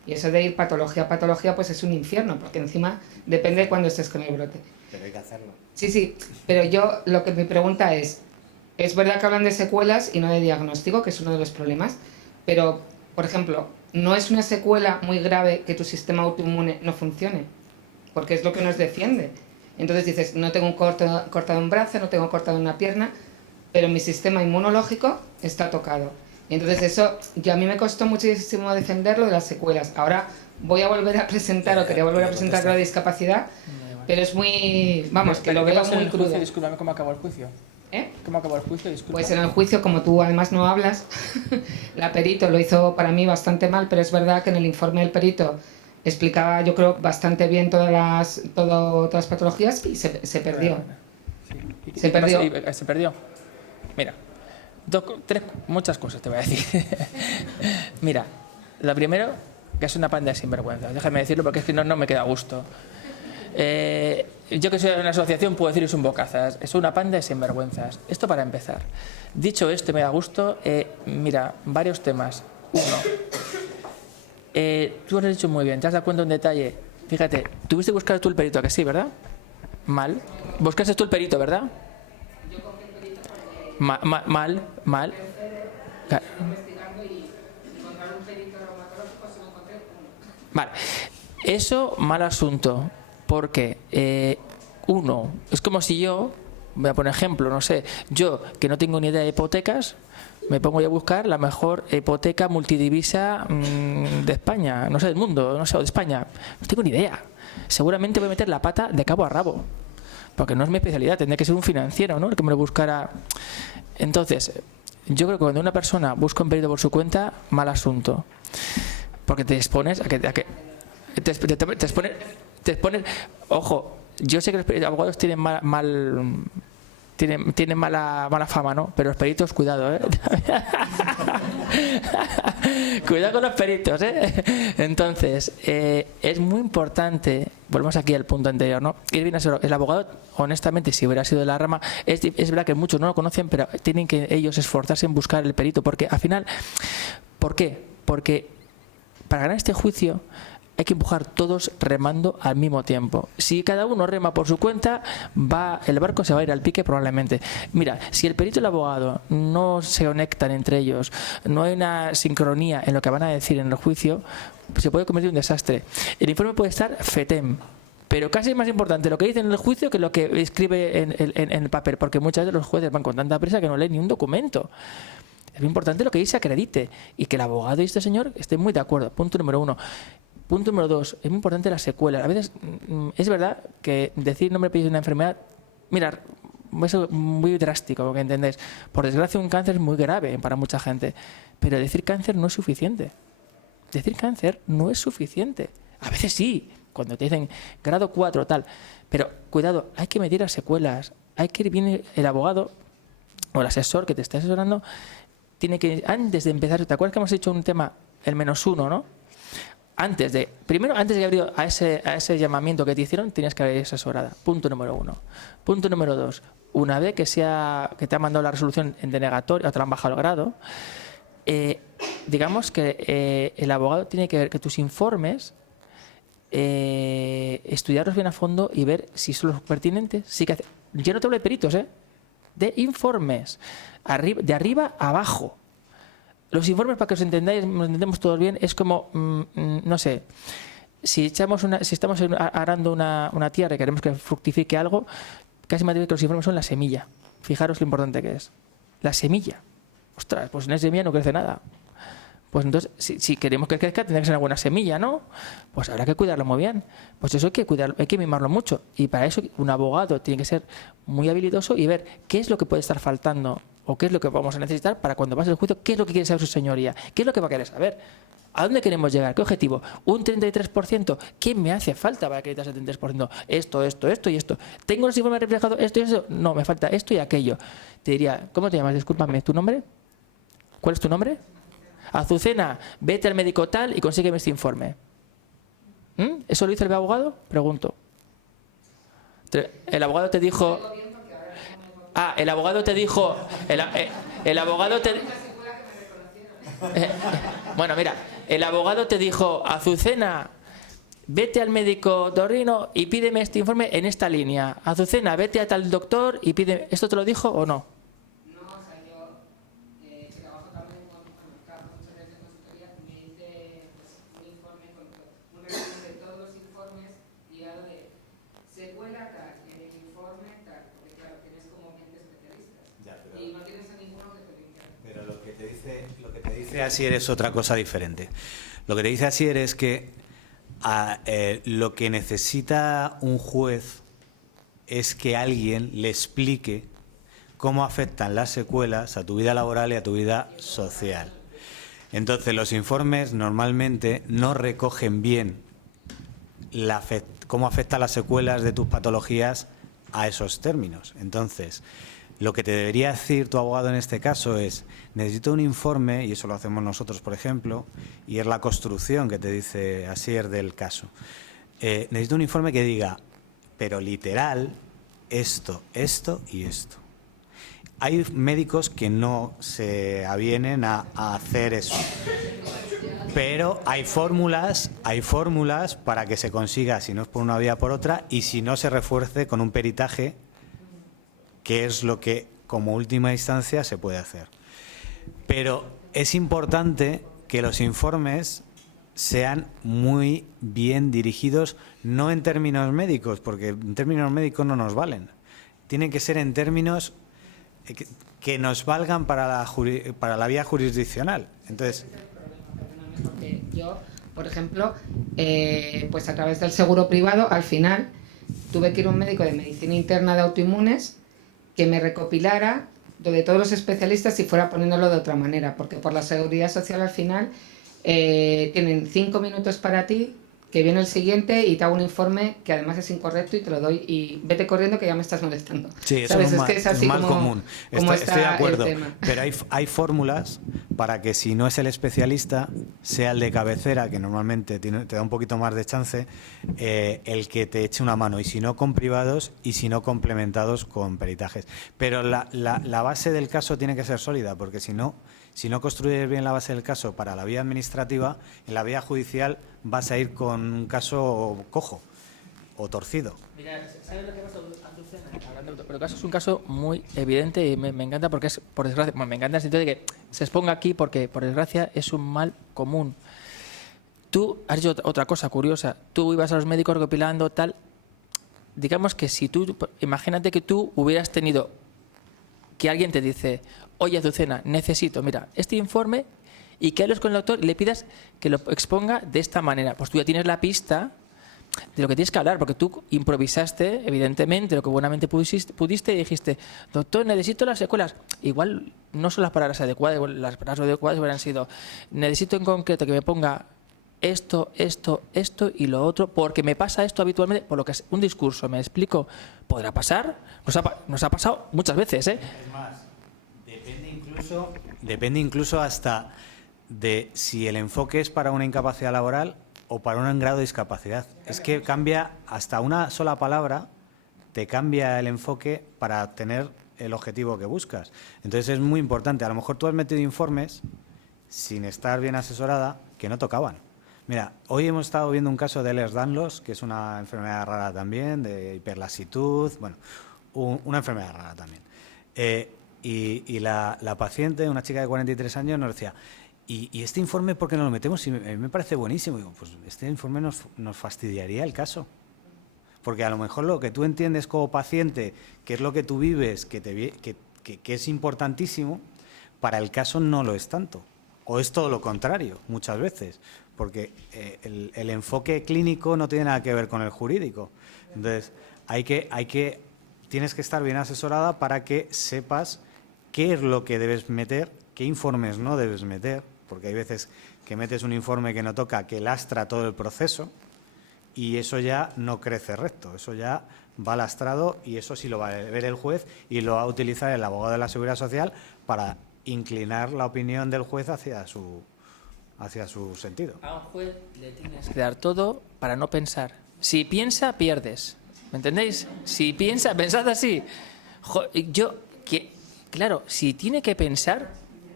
Y eso de ir patología a patología pues es un infierno, porque encima depende de cuándo estés con el brote. Pero hay que hacerlo. Sí, pero yo lo que mi pregunta es verdad que hablan de secuelas y no de diagnóstico, que es uno de los problemas, pero, por ejemplo, no es una secuela muy grave que tu sistema autoinmune no funcione, porque es lo que nos defiende. Entonces dices, no tengo cortado un brazo, no tengo cortado una pierna, pero mi sistema inmunológico está tocado. Y entonces eso, a mí me costó muchísimo defenderlo de las secuelas. Ahora voy a volver a presentar, o quería volver a presentar la discapacidad, pero es muy, vamos, que lo veo muy crudo. Discúlpame, ¿cómo acabó el juicio? ¿Cómo acabó el juicio? Disculpa. Pues en el juicio, como tú además no hablas, la perito lo hizo para mí bastante mal, pero es verdad que en el informe del perito explicaba, yo creo, bastante bien todas las patologías y se perdió. Sí. Se perdió. ¿Se perdió? Mira, muchas cosas te voy a decir. Mira, lo primero, que es una panda de sinvergüenza. Déjame decirlo porque es que no me queda a gusto. Yo que soy de una asociación puedo decir es un bocazas, es una panda de sinvergüenzas. Esto para empezar. Dicho esto, me da gusto, mira, varios temas. Uno, tú lo has dicho muy bien, te has dado cuenta de un detalle. Fíjate, tuviste que buscar tú el perito, ¿a que sí, verdad? Mal. Buscaste tú el perito, ¿verdad? Mal. Vale. Eso, mal asunto. Porque, uno, es como si yo, voy a poner ejemplo, no sé, yo que no tengo ni idea de hipotecas, me pongo a buscar la mejor hipoteca multidivisa de España, no sé, del mundo, no sé, o de España. No tengo ni idea. Seguramente voy a meter la pata de cabo a rabo. Porque no es mi especialidad, tendría que ser un financiero, ¿no?, el que me lo buscara. Entonces, yo creo que cuando una persona busca un perito por su cuenta, mal asunto. Porque te expones a que te expones, ojo, yo sé que los abogados tienen tienen mala fama, ¿no? Pero los peritos, cuidado, ¿eh? Cuidado con los peritos, ¿eh? Entonces, es muy importante, volvemos aquí al punto anterior, ¿no? Ir bien asesorado. El abogado, honestamente, si hubiera sido de la rama, es verdad que muchos no lo conocen, pero tienen que ellos esforzarse en buscar el perito, porque al final, ¿por qué? Porque para ganar este juicio hay que empujar todos remando al mismo tiempo. Si cada uno rema por su cuenta, el barco se va a ir al pique probablemente. Mira, si el perito y el abogado no se conectan entre ellos, no hay una sincronía en lo que van a decir en el juicio, pues se puede convertir en un desastre. El informe puede estar fetem, pero casi es más importante lo que dice en el juicio que lo que escribe en el papel, porque muchas veces los jueces van con tanta prisa que no leen ni un documento. Es muy importante lo que dice se acredite y que el abogado y este señor estén muy de acuerdo. Punto número 1. Punto número 2, es muy importante la secuela. A veces es verdad que decir nombre, apellido de una enfermedad, mira, es muy drástico, porque entendéis. Por desgracia, un cáncer es muy grave para mucha gente, pero decir cáncer no es suficiente. Decir cáncer no es suficiente. A veces sí, cuando te dicen grado 4, tal. Pero cuidado, hay que medir las secuelas. Hay que ir bien el abogado o el asesor que te está asesorando. Tiene que, antes de empezar, ¿te acuerdas que hemos hecho un tema, el -1, ¿no? Antes de abrir a ese llamamiento que te hicieron, tienes que haber asesorada. Punto número 1. Punto número 2. Una vez que te ha mandado la resolución en denegatoria o te la han bajado el grado, digamos que el abogado tiene que ver que tus informes, estudiarlos bien a fondo y ver si son los pertinentes. Ya no te hablo de peritos, de informes, de arriba a abajo. Los informes, para que os entendáis, nos entendemos todos bien, es como, no sé, si estamos arando una tierra y queremos que fructifique algo, casi me digo que los informes son la semilla. Fijaros lo importante que es. La semilla. Ostras, pues en esa semilla no crece nada. Pues entonces, si queremos que crezca, tendrá que ser una buena semilla, ¿no? Pues habrá que cuidarlo muy bien. Pues eso hay que cuidarlo, hay que mimarlo mucho. Y para eso un abogado tiene que ser muy habilidoso y ver qué es lo que puede estar faltando o qué es lo que vamos a necesitar para cuando pase el juicio, qué es lo que quiere saber su señoría, qué es lo que va a querer saber. ¿A dónde queremos llegar? ¿Qué objetivo? ¿Un 33%? ¿Qué me hace falta para acreditar ese 33%? Esto y esto. ¿Tengo los informes reflejados esto y eso? No, me falta esto y aquello. Te diría, ¿cómo te llamas? Discúlpame, ¿tu nombre? ¿Cuál es tu nombre? Azucena, vete al médico tal y consígueme este informe. ¿Eso lo hizo el abogado? Pregunto. El abogado te dijo... el abogado te dijo... El abogado te... bueno, mira, el abogado te dijo, Azucena, vete al médico torrino y pídeme este informe en esta línea. Azucena, vete a tal doctor y pídeme... ¿Esto te lo dijo o no? No, o sea, yo trabajo también muchas veces en consultoría, me hice un informe con un resumen de todos los informes guiado de secuela tal, en el informe tal, porque claro, tienes como 20 especialistas y no tienes a ninguno que te diga. Pero lo que te dice Asier es otra cosa diferente. Lo que te dice Asier es que lo que necesita un juez es que alguien le explique cómo afectan las secuelas a tu vida laboral y a tu vida social. Entonces, los informes normalmente no recogen bien cómo afectan las secuelas de tus patologías a esos términos. Entonces, lo que te debería decir tu abogado en este caso es: necesito un informe, y eso lo hacemos nosotros, por ejemplo, y es la construcción que te dice Asier del caso. Necesito un informe que diga, pero literal, esto, esto y esto. Hay médicos que no se avienen a hacer eso, pero hay fórmulas para que se consiga, si no es por una vía, por otra, y si no, se refuerce con un peritaje, que es lo que como última instancia se puede hacer. Pero es importante que los informes sean muy bien dirigidos, no en términos médicos, porque en términos médicos no nos valen. Tienen que ser en términos que nos valgan para la vía jurisdiccional. Entonces, porque yo, por ejemplo, pues a través del seguro privado, al final tuve que ir a un médico de medicina interna de autoinmunes que me recopilara lo de todos los especialistas y fuera poniéndolo de otra manera, porque por la seguridad social al final tienen 5 minutos para ti, que viene el siguiente y te hago un informe que además es incorrecto y te lo doy y vete corriendo que ya me estás molestando. sí, eso ¿sabes? es que es así mal como, común. como Estoy de está acuerdo, el tema. pero hay fórmulas para que, si no es el especialista, sea el de cabecera, que normalmente te da un poquito más de chance, el que te eche una mano, y si no, con privados, y si no, complementados con peritajes. Pero la base del caso tiene que ser sólida, porque si no construyes bien la base del caso para la vía administrativa, en la vía judicial vas a ir con un caso cojo o torcido. Mira, ¿sabes lo que pasa, Azucena? Pero el caso es un caso muy evidente y me encanta porque es, por desgracia, bueno, me encanta en el sentido de que se exponga aquí porque, por desgracia, es un mal común. Tú has hecho otra cosa curiosa. Tú ibas a los médicos recopilando tal. Digamos que si tú, imagínate que tú hubieras tenido que alguien te dice: oye, Azucena, necesito, mira, este informe, y que hables con el doctor y le pidas que lo exponga de esta manera. Pues tú ya tienes la pista de lo que tienes que hablar, porque tú improvisaste, evidentemente, lo que buenamente pudiste y dijiste: doctor, necesito las secuelas. Igual no son las palabras adecuadas, las palabras adecuadas hubieran sido: necesito en concreto que me ponga esto, esto, esto y lo otro, porque me pasa esto habitualmente, por lo que es un discurso, ¿me explico? ¿Podrá pasar? Nos ha pasado muchas veces, ¿eh? Es más, depende incluso hasta de si el enfoque es para una incapacidad laboral o para un grado de discapacidad. Es que cambia, hasta una sola palabra te cambia el enfoque para tener el objetivo que buscas. Entonces es muy importante. A lo mejor tú has metido informes sin estar bien asesorada que no tocaban. Mira, hoy hemos estado viendo un caso de Ehlers-Danlos, que es una enfermedad rara también, de hiperlasitud, bueno, una enfermedad rara también. Y la paciente, una chica de 43 años, nos decía: ¿y este informe por qué no lo metemos? Y me parece buenísimo. Y digo, pues este informe nos fastidiaría el caso. Porque a lo mejor lo que tú entiendes como paciente, que es lo que tú vives, que es importantísimo, para el caso no lo es tanto. O es todo lo contrario, muchas veces. Porque el enfoque clínico no tiene nada que ver con el jurídico. Entonces, tienes que estar bien asesorada para que sepas qué es lo que debes meter, qué informes no debes meter, porque hay veces que metes un informe que no toca, que lastra todo el proceso, y eso ya no crece recto, eso ya va lastrado, y eso sí lo va a ver el juez y lo va a utilizar el abogado de la Seguridad Social para inclinar la opinión del juez hacia su sentido. A un juez le tienes que dar todo para no pensar. Si piensa, pierdes. ¿Me entendéis? Si piensa, pensad así. Claro, si tiene que pensar,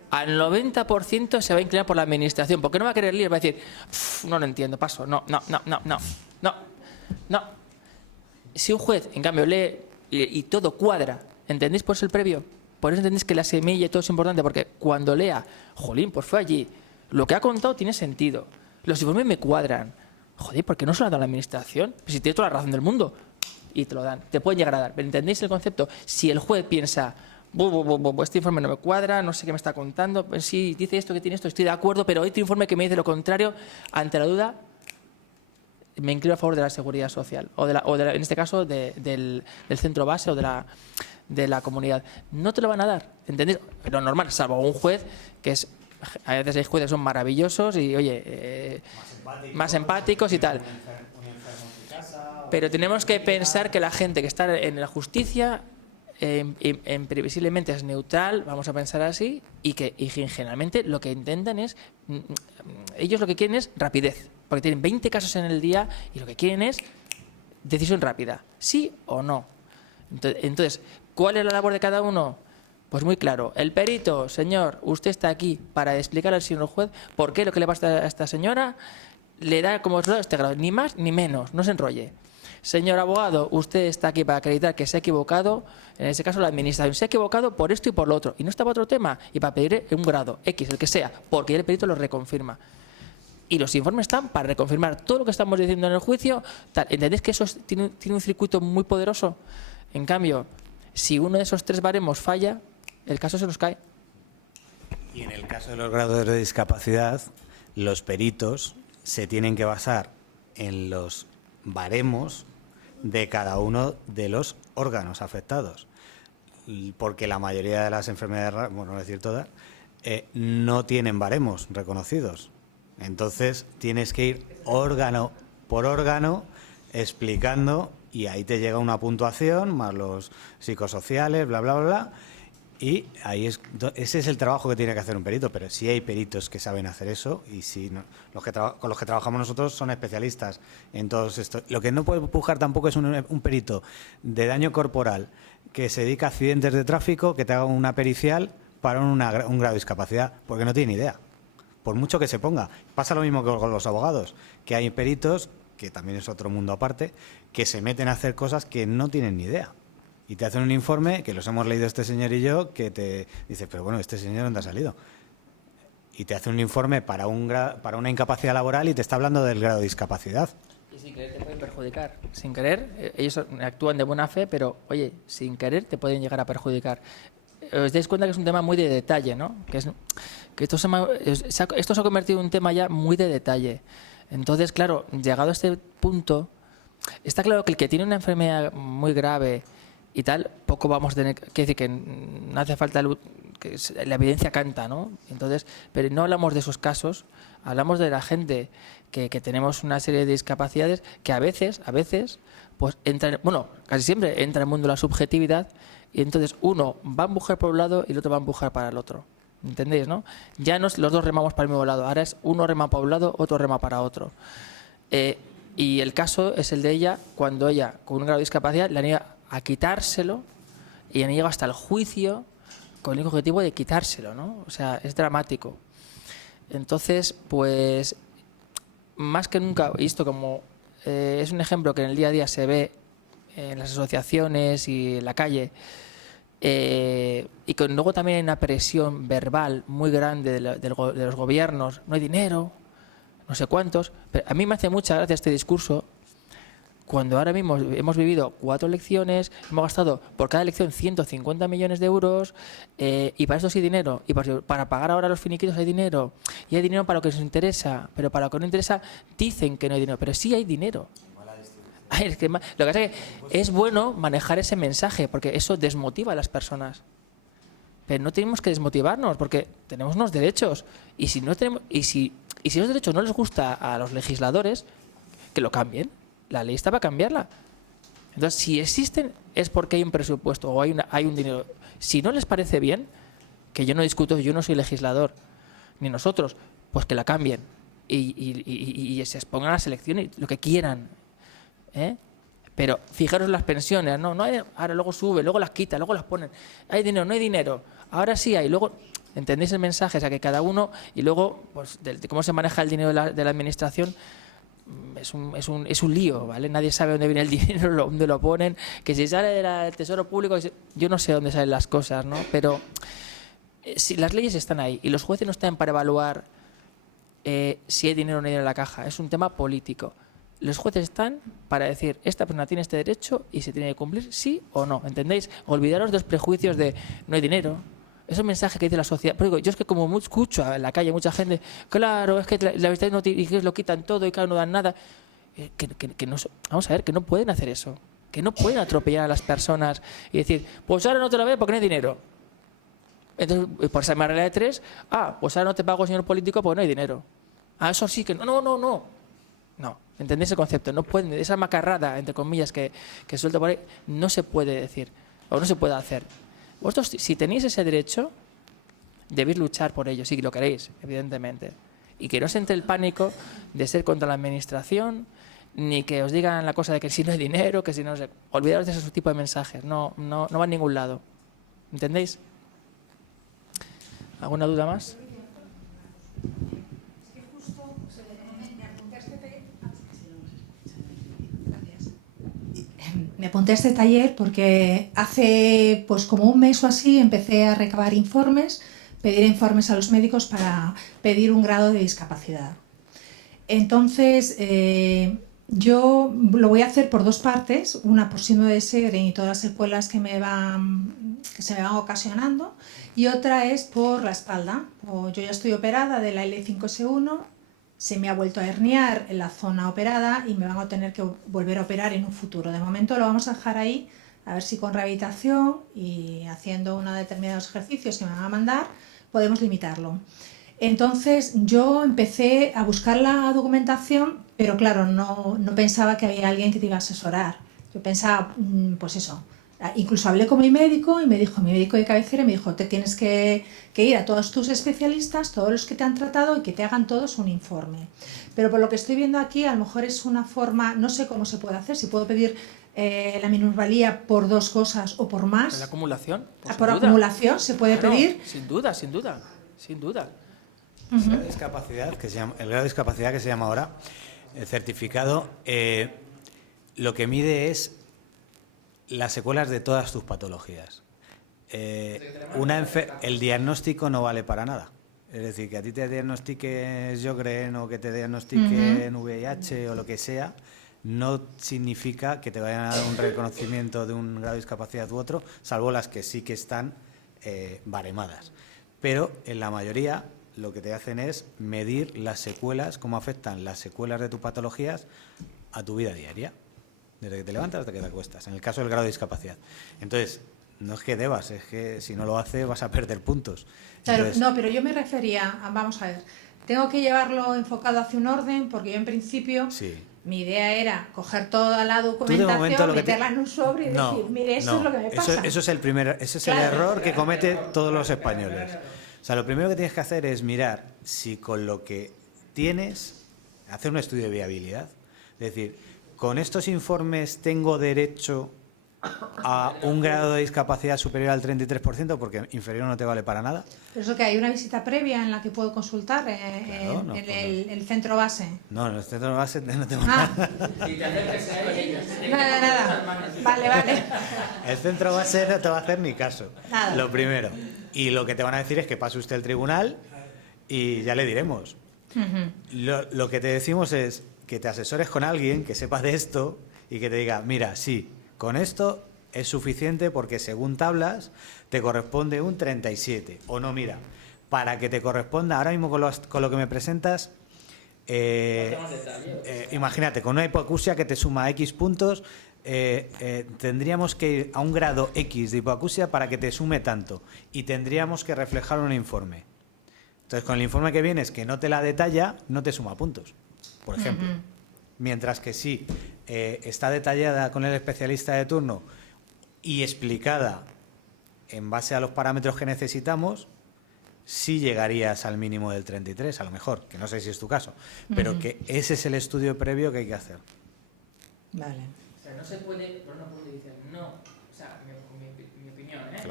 al 90% se va a inclinar por la administración, porque no va a querer leer, va a decir, no lo entiendo, paso, no. Si un juez, en cambio, lee y todo cuadra, ¿entendéis por eso el previo? Por eso entendéis que la semilla y todo es importante, porque cuando lea, jolín, pues fue allí, lo que ha contado tiene sentido, los informes me cuadran, joder, ¿por qué no se lo ha dado la administración? Pues si tiene toda la razón del mundo, y te lo dan, te pueden llegar a dar, pero ¿entendéis el concepto? Si el juez piensa, este informe no me cuadra, no sé qué me está contando, pues sí, dice esto, que tiene esto, estoy de acuerdo, pero este informe que me dice lo contrario, ante la duda, me inclino a favor de la seguridad social, o en este caso del centro base o de la comunidad. No te lo van a dar, ¿entendéis? Lo normal, salvo un juez que es, a veces hay jueces que son maravillosos y, oye, más empáticos y tal. Pero tenemos que pensar que la gente que está en la justicia previsiblemente es neutral, vamos a pensar así, y que generalmente lo que intentan es, ellos lo que quieren es rapidez, porque tienen 20 casos en el día y lo que quieren es decisión rápida, sí o no. Entonces, ¿cuál es la labor de cada uno? Pues muy claro, el perito, señor, usted está aquí para explicar al señor juez por qué lo que le pasa a esta señora le da como resultado este grado, ni más ni menos, no se enrolle. Señor abogado, usted está aquí para acreditar que se ha equivocado, en ese caso la administración se ha equivocado por esto y por lo otro, y no está para otro tema, y para pedir un grado X, el que sea, porque el perito lo reconfirma. Y los informes están para reconfirmar todo lo que estamos diciendo en el juicio. ¿Entendéis que eso tiene un circuito muy poderoso? En cambio, si uno de esos 3 baremos falla, el caso se nos cae. Y en el caso de los grados de discapacidad, los peritos se tienen que basar en los baremos de cada uno de los órganos afectados, porque la mayoría de las enfermedades, bueno, no decir todas, no tienen baremos reconocidos. Entonces tienes que ir órgano por órgano explicando, y ahí te llega una puntuación más los psicosociales, bla, bla, bla. Y ahí ese es el trabajo que tiene que hacer un perito, pero sí hay peritos que saben hacer eso, y sí, no, con los que trabajamos nosotros son especialistas en todo esto. Lo que no puede empujar tampoco es un perito de daño corporal que se dedica a accidentes de tráfico, que te haga una pericial para un grado de discapacidad, porque no tiene ni idea, por mucho que se ponga. Pasa lo mismo que con los abogados, que hay peritos, que también es otro mundo aparte, que se meten a hacer cosas que no tienen ni idea. Y te hacen un informe, que los hemos leído este señor y yo, que te dice, pero bueno, ¿este señor dónde ha salido? Y te hace un informe para una incapacidad laboral y te está hablando del grado de discapacidad. Y sin querer te pueden perjudicar. Sin querer, ellos actúan de buena fe, pero, oye, sin querer te pueden llegar a perjudicar. Os dais cuenta que es un tema muy de detalle, ¿no? Que esto se ha convertido en un tema ya muy de detalle. Entonces, claro, llegado a este punto, está claro que el que tiene una enfermedad muy grave y tal, poco vamos a tener que decir, que no hace falta, que la evidencia canta, ¿no? Entonces, pero no hablamos de esos casos, hablamos de la gente que tenemos una serie de discapacidades que a veces, pues casi siempre entra en el mundo de la subjetividad, y entonces uno va a empujar por un lado y el otro va a empujar para el otro. ¿Entendéis, no? Ya no es los dos remamos para el mismo lado, ahora es uno rema para un lado, otro rema para otro. Y el caso es el de ella, cuando ella, con un grado de discapacidad, le niega a quitárselo, y han llegado hasta el juicio con el único objetivo de quitárselo, ¿no? O sea, es dramático. Entonces, pues, más que nunca, y esto como es un ejemplo que en el día a día se ve en las asociaciones y en la calle, y que luego también hay una presión verbal muy grande de los gobiernos, no hay dinero, no sé cuántos, pero a mí me hace mucha gracia este discurso, cuando ahora mismo hemos vivido 4 elecciones, hemos gastado por cada elección 150 millones de euros, y para esto sí hay dinero, y para pagar ahora los finiquitos hay dinero, y hay dinero para lo que nos interesa, pero para lo que no interesa dicen que no hay dinero, pero sí hay dinero. Ay, lo que pasa es que es bueno manejar ese mensaje, porque eso desmotiva a las personas. Pero no tenemos que desmotivarnos, porque tenemos unos derechos, y si los derechos no les gusta a los legisladores, que lo cambien. La ley está para cambiarla. Entonces, si existen, es porque hay un presupuesto o hay un dinero. Si no les parece bien, que yo no discuto, yo no soy legislador, ni nosotros, pues que la cambien y se expongan a las elecciones, lo que quieran. Pero fijaros las pensiones, no hay, ahora luego sube, luego las quita, luego las ponen. Hay dinero, no hay dinero. Ahora sí hay, luego ¿Entendéis el mensaje? O sea, que cada uno, y luego, pues, de cómo se maneja el dinero de la administración, es un lío, ¿vale? Nadie sabe dónde viene el dinero, dónde lo ponen, que si sale del Tesoro Público, yo no sé dónde salen las cosas, ¿no? Pero si las leyes están ahí y los jueces no están para evaluar si hay dinero o no hay dinero en la caja, es un tema político. Los jueces están para decir, esta persona tiene este derecho y se tiene que cumplir sí o no, ¿entendéis? Olvidaros de los prejuicios de no hay dinero. Es un mensaje que dice la sociedad. Pero digo, yo es que como escucho en la calle mucha gente, claro, es que la verdad no y que lo quitan todo y claro, no dan nada. Que no, vamos a ver, que no pueden hacer eso. Que no pueden atropellar a las personas y decir, pues ahora no te lo veo porque no hay dinero. Entonces, por esa regla de 3, pues ahora no te pago, señor político, porque no hay dinero. Eso sí que no. No, ¿entendéis el concepto? No pueden, esa macarrada, entre comillas, que suelta por ahí, no se puede decir, o no se puede hacer. Vosotros, si tenéis ese derecho, debéis luchar por ello, si lo queréis, evidentemente. Y que no se entre el pánico de ser contra la administración, ni que os digan la cosa de que si no hay dinero, que si no sé. Olvidaros de ese tipo de mensajes, no va a ningún lado. ¿Entendéis? ¿Alguna duda más? Me apunté a este taller porque hace pues como un mes o así empecé a recabar informes, pedir informes a los médicos para pedir un grado de discapacidad. Entonces, yo lo voy a hacer por dos partes, una por síndrome de Sjögren y todas las secuelas que se me van ocasionando, y otra es por la espalda. Yo ya estoy operada de la L5S1, se me ha vuelto a herniar en la zona operada y me van a tener que volver a operar en un futuro. De momento lo vamos a dejar ahí, a ver si con rehabilitación y haciendo unos determinados ejercicios que me van a mandar, podemos limitarlo. Entonces yo empecé a buscar la documentación, pero claro, no pensaba que había alguien que te iba a asesorar. Yo pensaba, pues eso. Incluso hablé con mi médico y me dijo, mi médico de cabecera me dijo, te tienes que ir a todos tus especialistas, todos los que te han tratado y que te hagan todos un informe. Pero por lo que estoy viendo aquí, a lo mejor es una forma, no sé cómo se puede hacer, si puedo pedir la minusvalía por dos cosas o por más. ¿Por la acumulación? Por acumulación se puede pedir. Sin duda. El grado de discapacidad que se llama ahora, el certificado, lo que mide es las secuelas de todas tus patologías. El diagnóstico no vale para nada. Es decir, que a ti te diagnostiquen Sjögren o que te diagnostiquen VIH o lo que sea, no significa que te vayan a dar un reconocimiento de un grado de discapacidad u otro, salvo las que sí que están baremadas. Pero en la mayoría lo que te hacen es medir las secuelas, cómo afectan las secuelas de tus patologías a tu vida diaria, desde que te levantas hasta que te acuestas, en el caso del grado de discapacidad. Entonces, no es que debas, es que si no lo haces vas a perder puntos. Claro, Entonces, no, pero yo me refería vamos a ver, tengo que llevarlo enfocado hacia un orden, porque yo en principio sí. mi idea era coger toda la documentación, meterla en un sobre y decir, mire, esto es lo que me pasa. Eso es el error que cometen todos los españoles. O sea, lo primero que tienes que hacer es mirar si con lo que tienes, hacer un estudio de viabilidad. Es decir, con estos informes tengo derecho a un grado de discapacidad superior al 33%, porque inferior no te vale para nada. Pero eso que hay una visita previa en la que puedo consultar Claro, en el centro base. No, en el centro base no tengo nada. Nada. Vale. El centro base no te va a hacer ni caso. Nada. Lo primero. Y lo que te van a decir es que pase usted el tribunal y ya le diremos. Lo que te decimos es que te asesores con alguien que sepa de esto y que te diga, mira, sí, con esto es suficiente porque según tablas te corresponde un 37. O no, mira, para que te corresponda, ahora mismo con lo que me presentas, imagínate, con una hipoacusia que te suma X puntos, tendríamos que ir a un grado X de hipoacusia para que te sume tanto y tendríamos que reflejar un informe. Entonces, con el informe que vienes que no te la detalla, no te suma puntos, por ejemplo. Mientras que si está detallada con el especialista de turno y explicada en base a los parámetros que necesitamos, sí llegarías al mínimo del 33, a lo mejor, que no sé si es tu caso, pero que ese es el estudio previo que hay que hacer. Vale. O sea, no se puede, por una punto dice, no, o sea, mi opinión,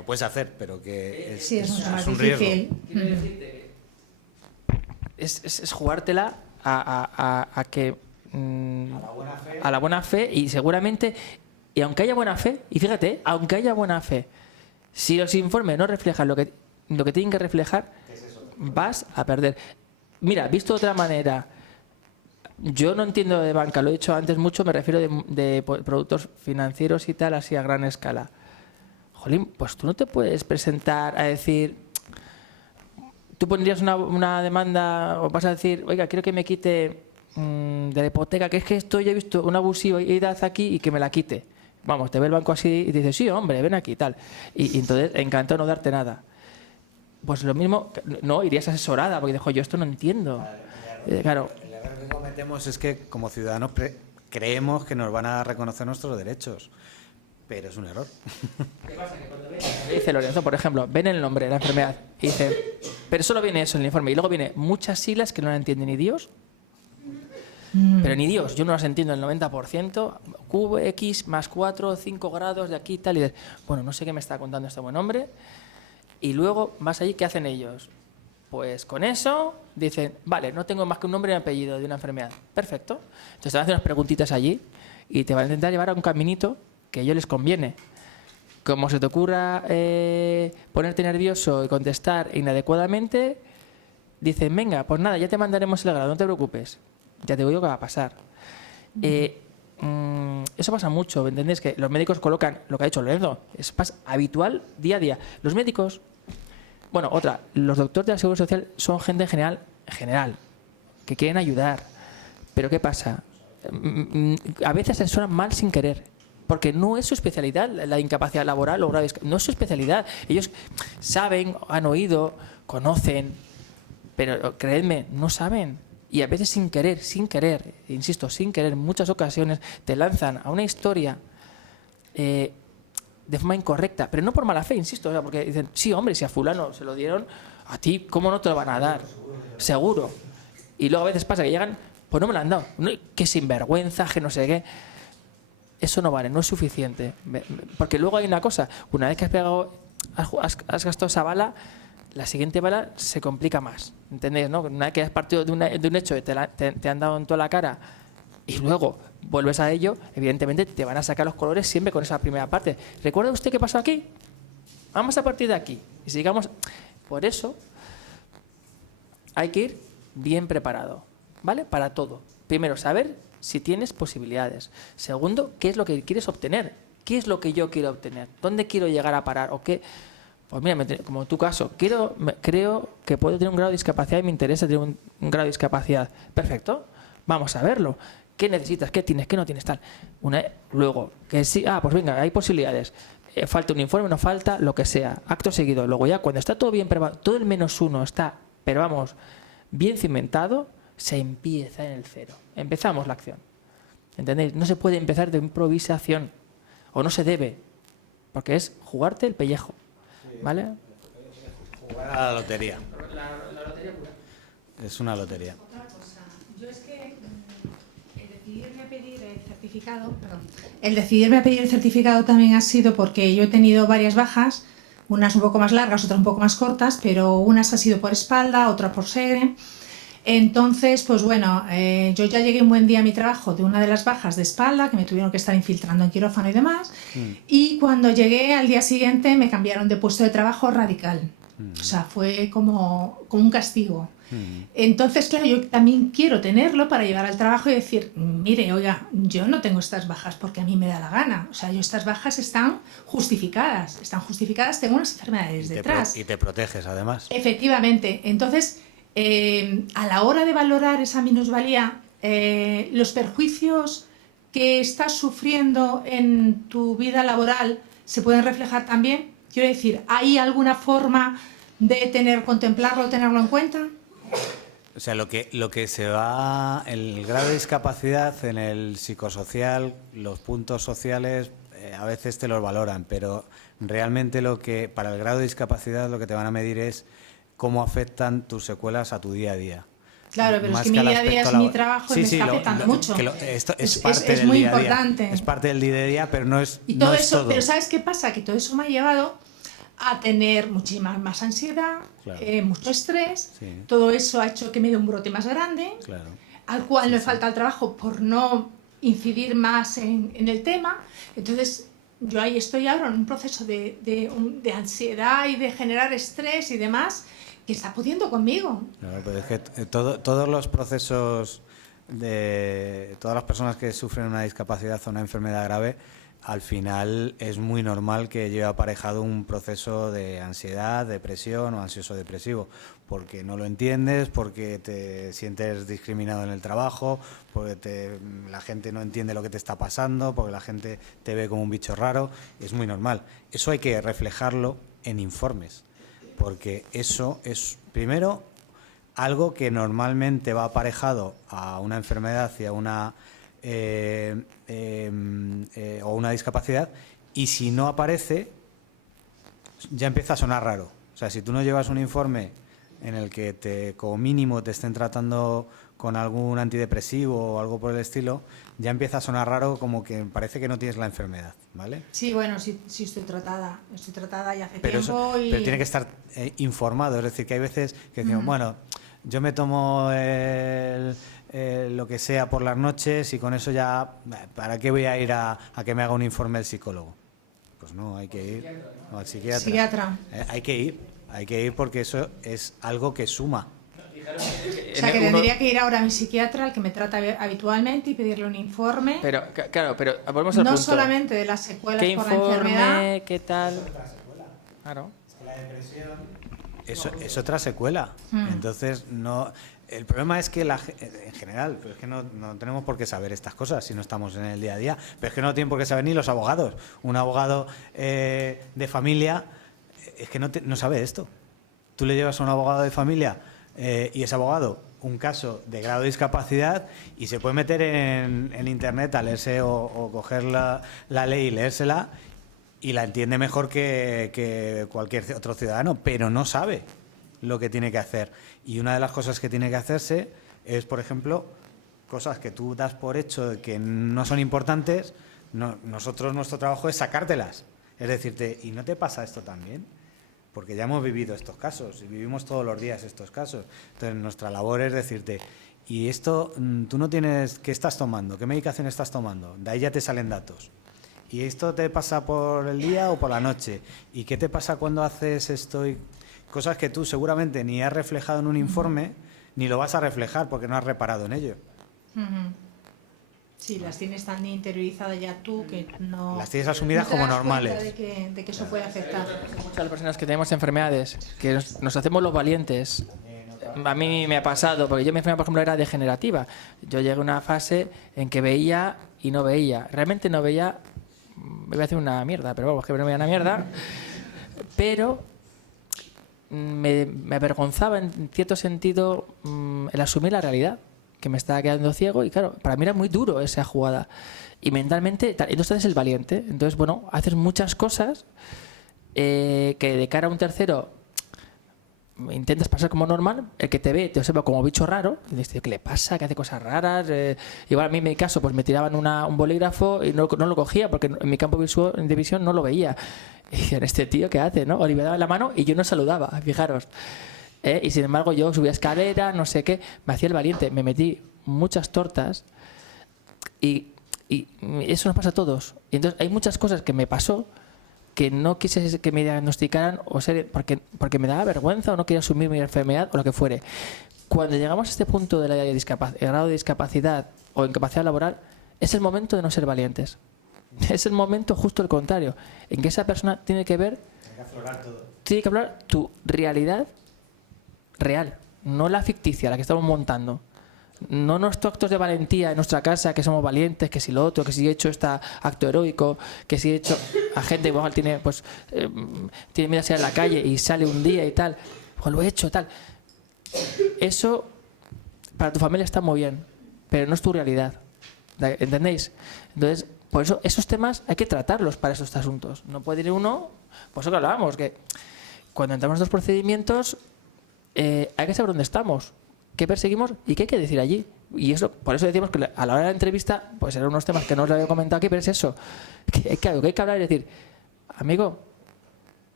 puedes hacer, pero que Sí, es mucho más un riesgo. difícil. Es jugártela a que a la buena fe y seguramente, y aunque haya buena fe, y fíjate, aunque haya buena fe, si los informes no reflejan lo que tienen que reflejar, vas a perder. Mira, visto de otra manera, yo no entiendo de banca, lo he dicho antes mucho, me refiero de productos financieros y tal, así a gran escala. Jolín, pues tú no te puedes presentar a decir... Tú pondrías una demanda o vas a decir, oiga, quiero que me quite de la hipoteca, que es que esto ya he visto un abusivo y haz aquí y que me la quite. Vamos, te ve el banco así y te dice, sí, hombre, ven aquí y tal. Y entonces, encantado no darte nada. Pues lo mismo, no, irías asesorada, porque dijo, yo esto no entiendo. Claro. El error que cometemos es que como ciudadanos creemos que nos van a reconocer nuestros derechos. Pero es un error. ¿Qué pasa? Que cuando dice Lorenzo, por ejemplo, ven el nombre de la enfermedad y dice, pero solo viene eso en el informe y luego viene muchas siglas que no las entiende ni Dios. Pero ni Dios, yo no las entiendo el 90%, QX más 4, 5 grados de aquí y tal. Y dices, bueno, no sé qué me está contando este buen hombre. Y luego vas allí, ¿qué hacen ellos? Pues con eso dicen, vale, no tengo más que un nombre y un apellido de una enfermedad. Perfecto. Entonces te van a hacer unas preguntitas allí y te van a intentar llevar a un caminito que a ellos les conviene. Como se te ocurra ponerte nervioso y contestar inadecuadamente, dicen, venga, pues nada, ya te mandaremos el grado, no te preocupes. Ya te digo yo que va a pasar. Eso pasa mucho, ¿entendés? Que los médicos colocan lo que ha dicho Lorenzo, es habitual día a día. Los médicos, bueno, los doctores de la Seguridad Social son gente en general, que quieren ayudar. Pero ¿qué pasa? A veces se suenan mal sin querer. Porque no es su especialidad, la incapacidad laboral o grave, no es su especialidad. Ellos saben, han oído, conocen, pero creedme, no saben. Y a veces sin querer, insisto, sin querer, en muchas ocasiones te lanzan a una historia de forma incorrecta, pero no por mala fe, insisto, o sea, porque dicen, sí, hombre, si a fulano se lo dieron, a ti, ¿cómo no te lo van a dar? Seguro. Y luego a veces pasa que llegan, pues no me lo han dado, que sinvergüenza, que no sé qué. Eso no vale, no es suficiente. Porque luego hay una cosa, una vez que has gastado esa bala, la siguiente bala se complica más. ¿Entendéis? ¿No? Una vez que has partido de un hecho que te han dado en toda la cara y luego vuelves a ello, evidentemente te van a sacar los colores siempre con esa primera parte. ¿Recuerda usted qué pasó aquí? Vamos a partir de aquí. Y sigamos. Por eso hay que ir bien preparado, ¿vale? Para todo. Primero, saber si tienes posibilidades. Segundo, ¿qué es lo que quieres obtener? ¿Qué es lo que yo quiero obtener? ¿Dónde quiero llegar a parar? ¿O qué? Pues mira, como en tu caso, creo que puedo tener un grado de discapacidad y me interesa tener un grado de discapacidad. Perfecto, vamos a verlo. ¿Qué necesitas? ¿Qué tienes? ¿Qué no tienes? Tal. Luego, que sí, pues venga, hay posibilidades. Falta un informe, no falta, lo que sea. Acto seguido. Luego ya, cuando está todo bien preparado, todo el -1 está, pero vamos, bien cimentado, se empieza en el cero. Empezamos la acción. ¿Entendéis? No se puede empezar de improvisación. O no se debe. Porque es jugarte el pellejo. ¿Vale? Jugar a la lotería. La lotería pura. Es una lotería. Otra cosa, yo es que el decidirme a pedir el certificado también ha sido porque yo he tenido varias bajas, unas un poco más largas, otras un poco más cortas, pero unas ha sido por espalda, otra por segre. Entonces, pues bueno, yo ya llegué un buen día a mi trabajo de una de las bajas de espalda, que me tuvieron que estar infiltrando en quirófano y demás, y cuando llegué al día siguiente me cambiaron de puesto de trabajo radical. O sea, fue como un castigo. Entonces, claro, yo también quiero tenerlo para llegar al trabajo y decir, mire, oiga, yo no tengo estas bajas porque a mí me da la gana. O sea, estas bajas están justificadas, tengo unas enfermedades detrás. Y te proteges, además. Efectivamente. Entonces, a la hora de valorar esa minusvalía, los perjuicios que estás sufriendo en tu vida laboral se pueden reflejar también. Quiero decir, ¿hay alguna forma de contemplarlo, tenerlo en cuenta? O sea, lo que se va, el grado de discapacidad en el psicosocial, los puntos sociales, a veces te los valoran, pero realmente para el grado de discapacidad lo que te van a medir es cómo afectan tus secuelas a tu día a día. Claro, pero es que mi día a día es mi trabajo y me está afectando mucho. Esto es parte es del muy día a día. importante. Es parte del día a día, pero no es Y todo no es eso, todo. pero ¿sabes qué pasa? Que todo eso me ha llevado a tener muchísima más ansiedad, Claro. mucho estrés. Sí. Todo eso ha hecho que me dé un brote más grande, Claro. al cual me falta el trabajo por no incidir más en el tema. Entonces, yo ahí estoy ahora en un proceso de ansiedad y de generar estrés y demás, que está pudiendo conmigo. Claro, pero es que todos los procesos de todas las personas que sufren una discapacidad o una enfermedad grave, al final es muy normal que lleve aparejado un proceso de ansiedad, depresión o ansioso-depresivo, porque no lo entiendes, porque te sientes discriminado en el trabajo, porque la gente no entiende lo que te está pasando, porque la gente te ve como un bicho raro. Es muy normal. Eso hay que reflejarlo en informes, porque eso es, primero, algo que normalmente va aparejado a una enfermedad y a una o una discapacidad, y si no aparece ya empieza a sonar raro. O sea, si tú no llevas un informe en el que como mínimo te estén tratando con algún antidepresivo o algo por el estilo, ya empieza a sonar raro, como que parece que no tienes la enfermedad, ¿vale? Sí, bueno, sí estoy tratada ya hace Pero, tiempo. pero tiene que estar informado, es decir, que hay veces que decimos, bueno, yo me tomo lo que sea por las noches y con eso ya, ¿para qué voy a ir a que me haga un informe el psicólogo? Pues no, hay que ir al psiquiatra. Psiquiatra. Hay que ir porque eso es algo que suma. O sea, que tendría que ir ahora a mi psiquiatra, al que me trata habitualmente, y pedirle un informe. Pero, claro, pero volvemos al no punto. solamente de las secuelas ¿Qué por la enfermedad. informe? ¿Qué tal? Claro. Eso es otra secuela. Entonces, no. El problema es que en general, pero es que no tenemos por qué saber estas cosas si no estamos en el día a día, pero es que no tienen por qué saber ni los abogados. Un abogado de familia es que no sabe esto. Tú le llevas a un abogado de familia y ese abogado un caso de grado de discapacidad y se puede meter en internet a leerse o coger la ley y leérsela y la entiende mejor que cualquier otro ciudadano, pero no sabe lo que tiene que hacer. Y una de las cosas que tiene que hacerse es, por ejemplo, cosas que tú das por hecho que no son importantes. Nosotros, nuestro trabajo es sacártelas. Es decirte, ¿y no te pasa esto también? Porque ya hemos vivido estos casos y vivimos todos los días estos casos. Entonces, nuestra labor es decirte, ¿y esto tú no tienes? ¿Qué estás tomando? ¿Qué medicación estás tomando? De ahí ya te salen datos. ¿Y esto te pasa por el día o por la noche? ¿Y qué te pasa cuando haces esto? Cosas que tú seguramente ni has reflejado en un informe, ni lo vas a reflejar porque no has reparado en ello. Sí, las tienes tan interiorizadas ya tú que no... Las tienes asumidas como normales. De que eso puede afectar. Muchas personas que tenemos enfermedades, que nos hacemos los valientes. A mí me ha pasado, porque yo mi enfermedad, por ejemplo, era degenerativa. Yo llegué a una fase en que veía y no veía. Realmente no veía, me voy a hacer una mierda, pero vamos, que no veía una mierda. Pero me avergonzaba en cierto sentido el asumir la realidad, que me estaba quedando ciego, y claro, para mí era muy duro esa jugada. Y mentalmente, entonces eres el valiente. Entonces, bueno, haces muchas cosas que de cara a un tercero intentas pasar como normal, el que te ve te observa como bicho raro, y dices, ¿qué le pasa? Que hace cosas raras. Igual a mí en mi caso, pues me tiraban un bolígrafo y no lo cogía, porque en mi campo de visión no lo veía. Y decían, ¿este tío qué hace? ¿No? O le daban la mano y yo no saludaba, fijaros. Y sin embargo yo subía escalera, no sé qué, me hacía el valiente, me metí muchas tortas y eso nos pasa a todos. Y entonces hay muchas cosas que me pasó que no quise que me diagnosticaran porque me daba vergüenza o no quería asumir mi enfermedad o lo que fuere. Cuando llegamos a este punto de el grado de discapacidad o incapacidad laboral, es el momento de no ser valientes. Es el momento justo el contrario, en que esa persona tiene que ver, tiene que hablar tu realidad real, no la ficticia, la que estamos montando. No nuestros actos de valentía en nuestra casa, que somos valientes, que si lo otro, que si he hecho este acto heroico, que si he hecho a gente que igual tiene miedo a salir a la calle y sale un día y tal, pues lo he hecho, tal. Eso para tu familia está muy bien, pero no es tu realidad. ¿Entendéis? Entonces, por eso esos temas hay que tratarlos para esos asuntos. No puede ir uno, por eso que hablábamos, que cuando entramos en estos procedimientos hay que saber dónde estamos, qué perseguimos y qué hay que decir allí. Y eso, por eso decimos que a la hora de la entrevista, pues eran unos temas que no os había comentado aquí, pero es eso, que hay que hablar y decir, amigo,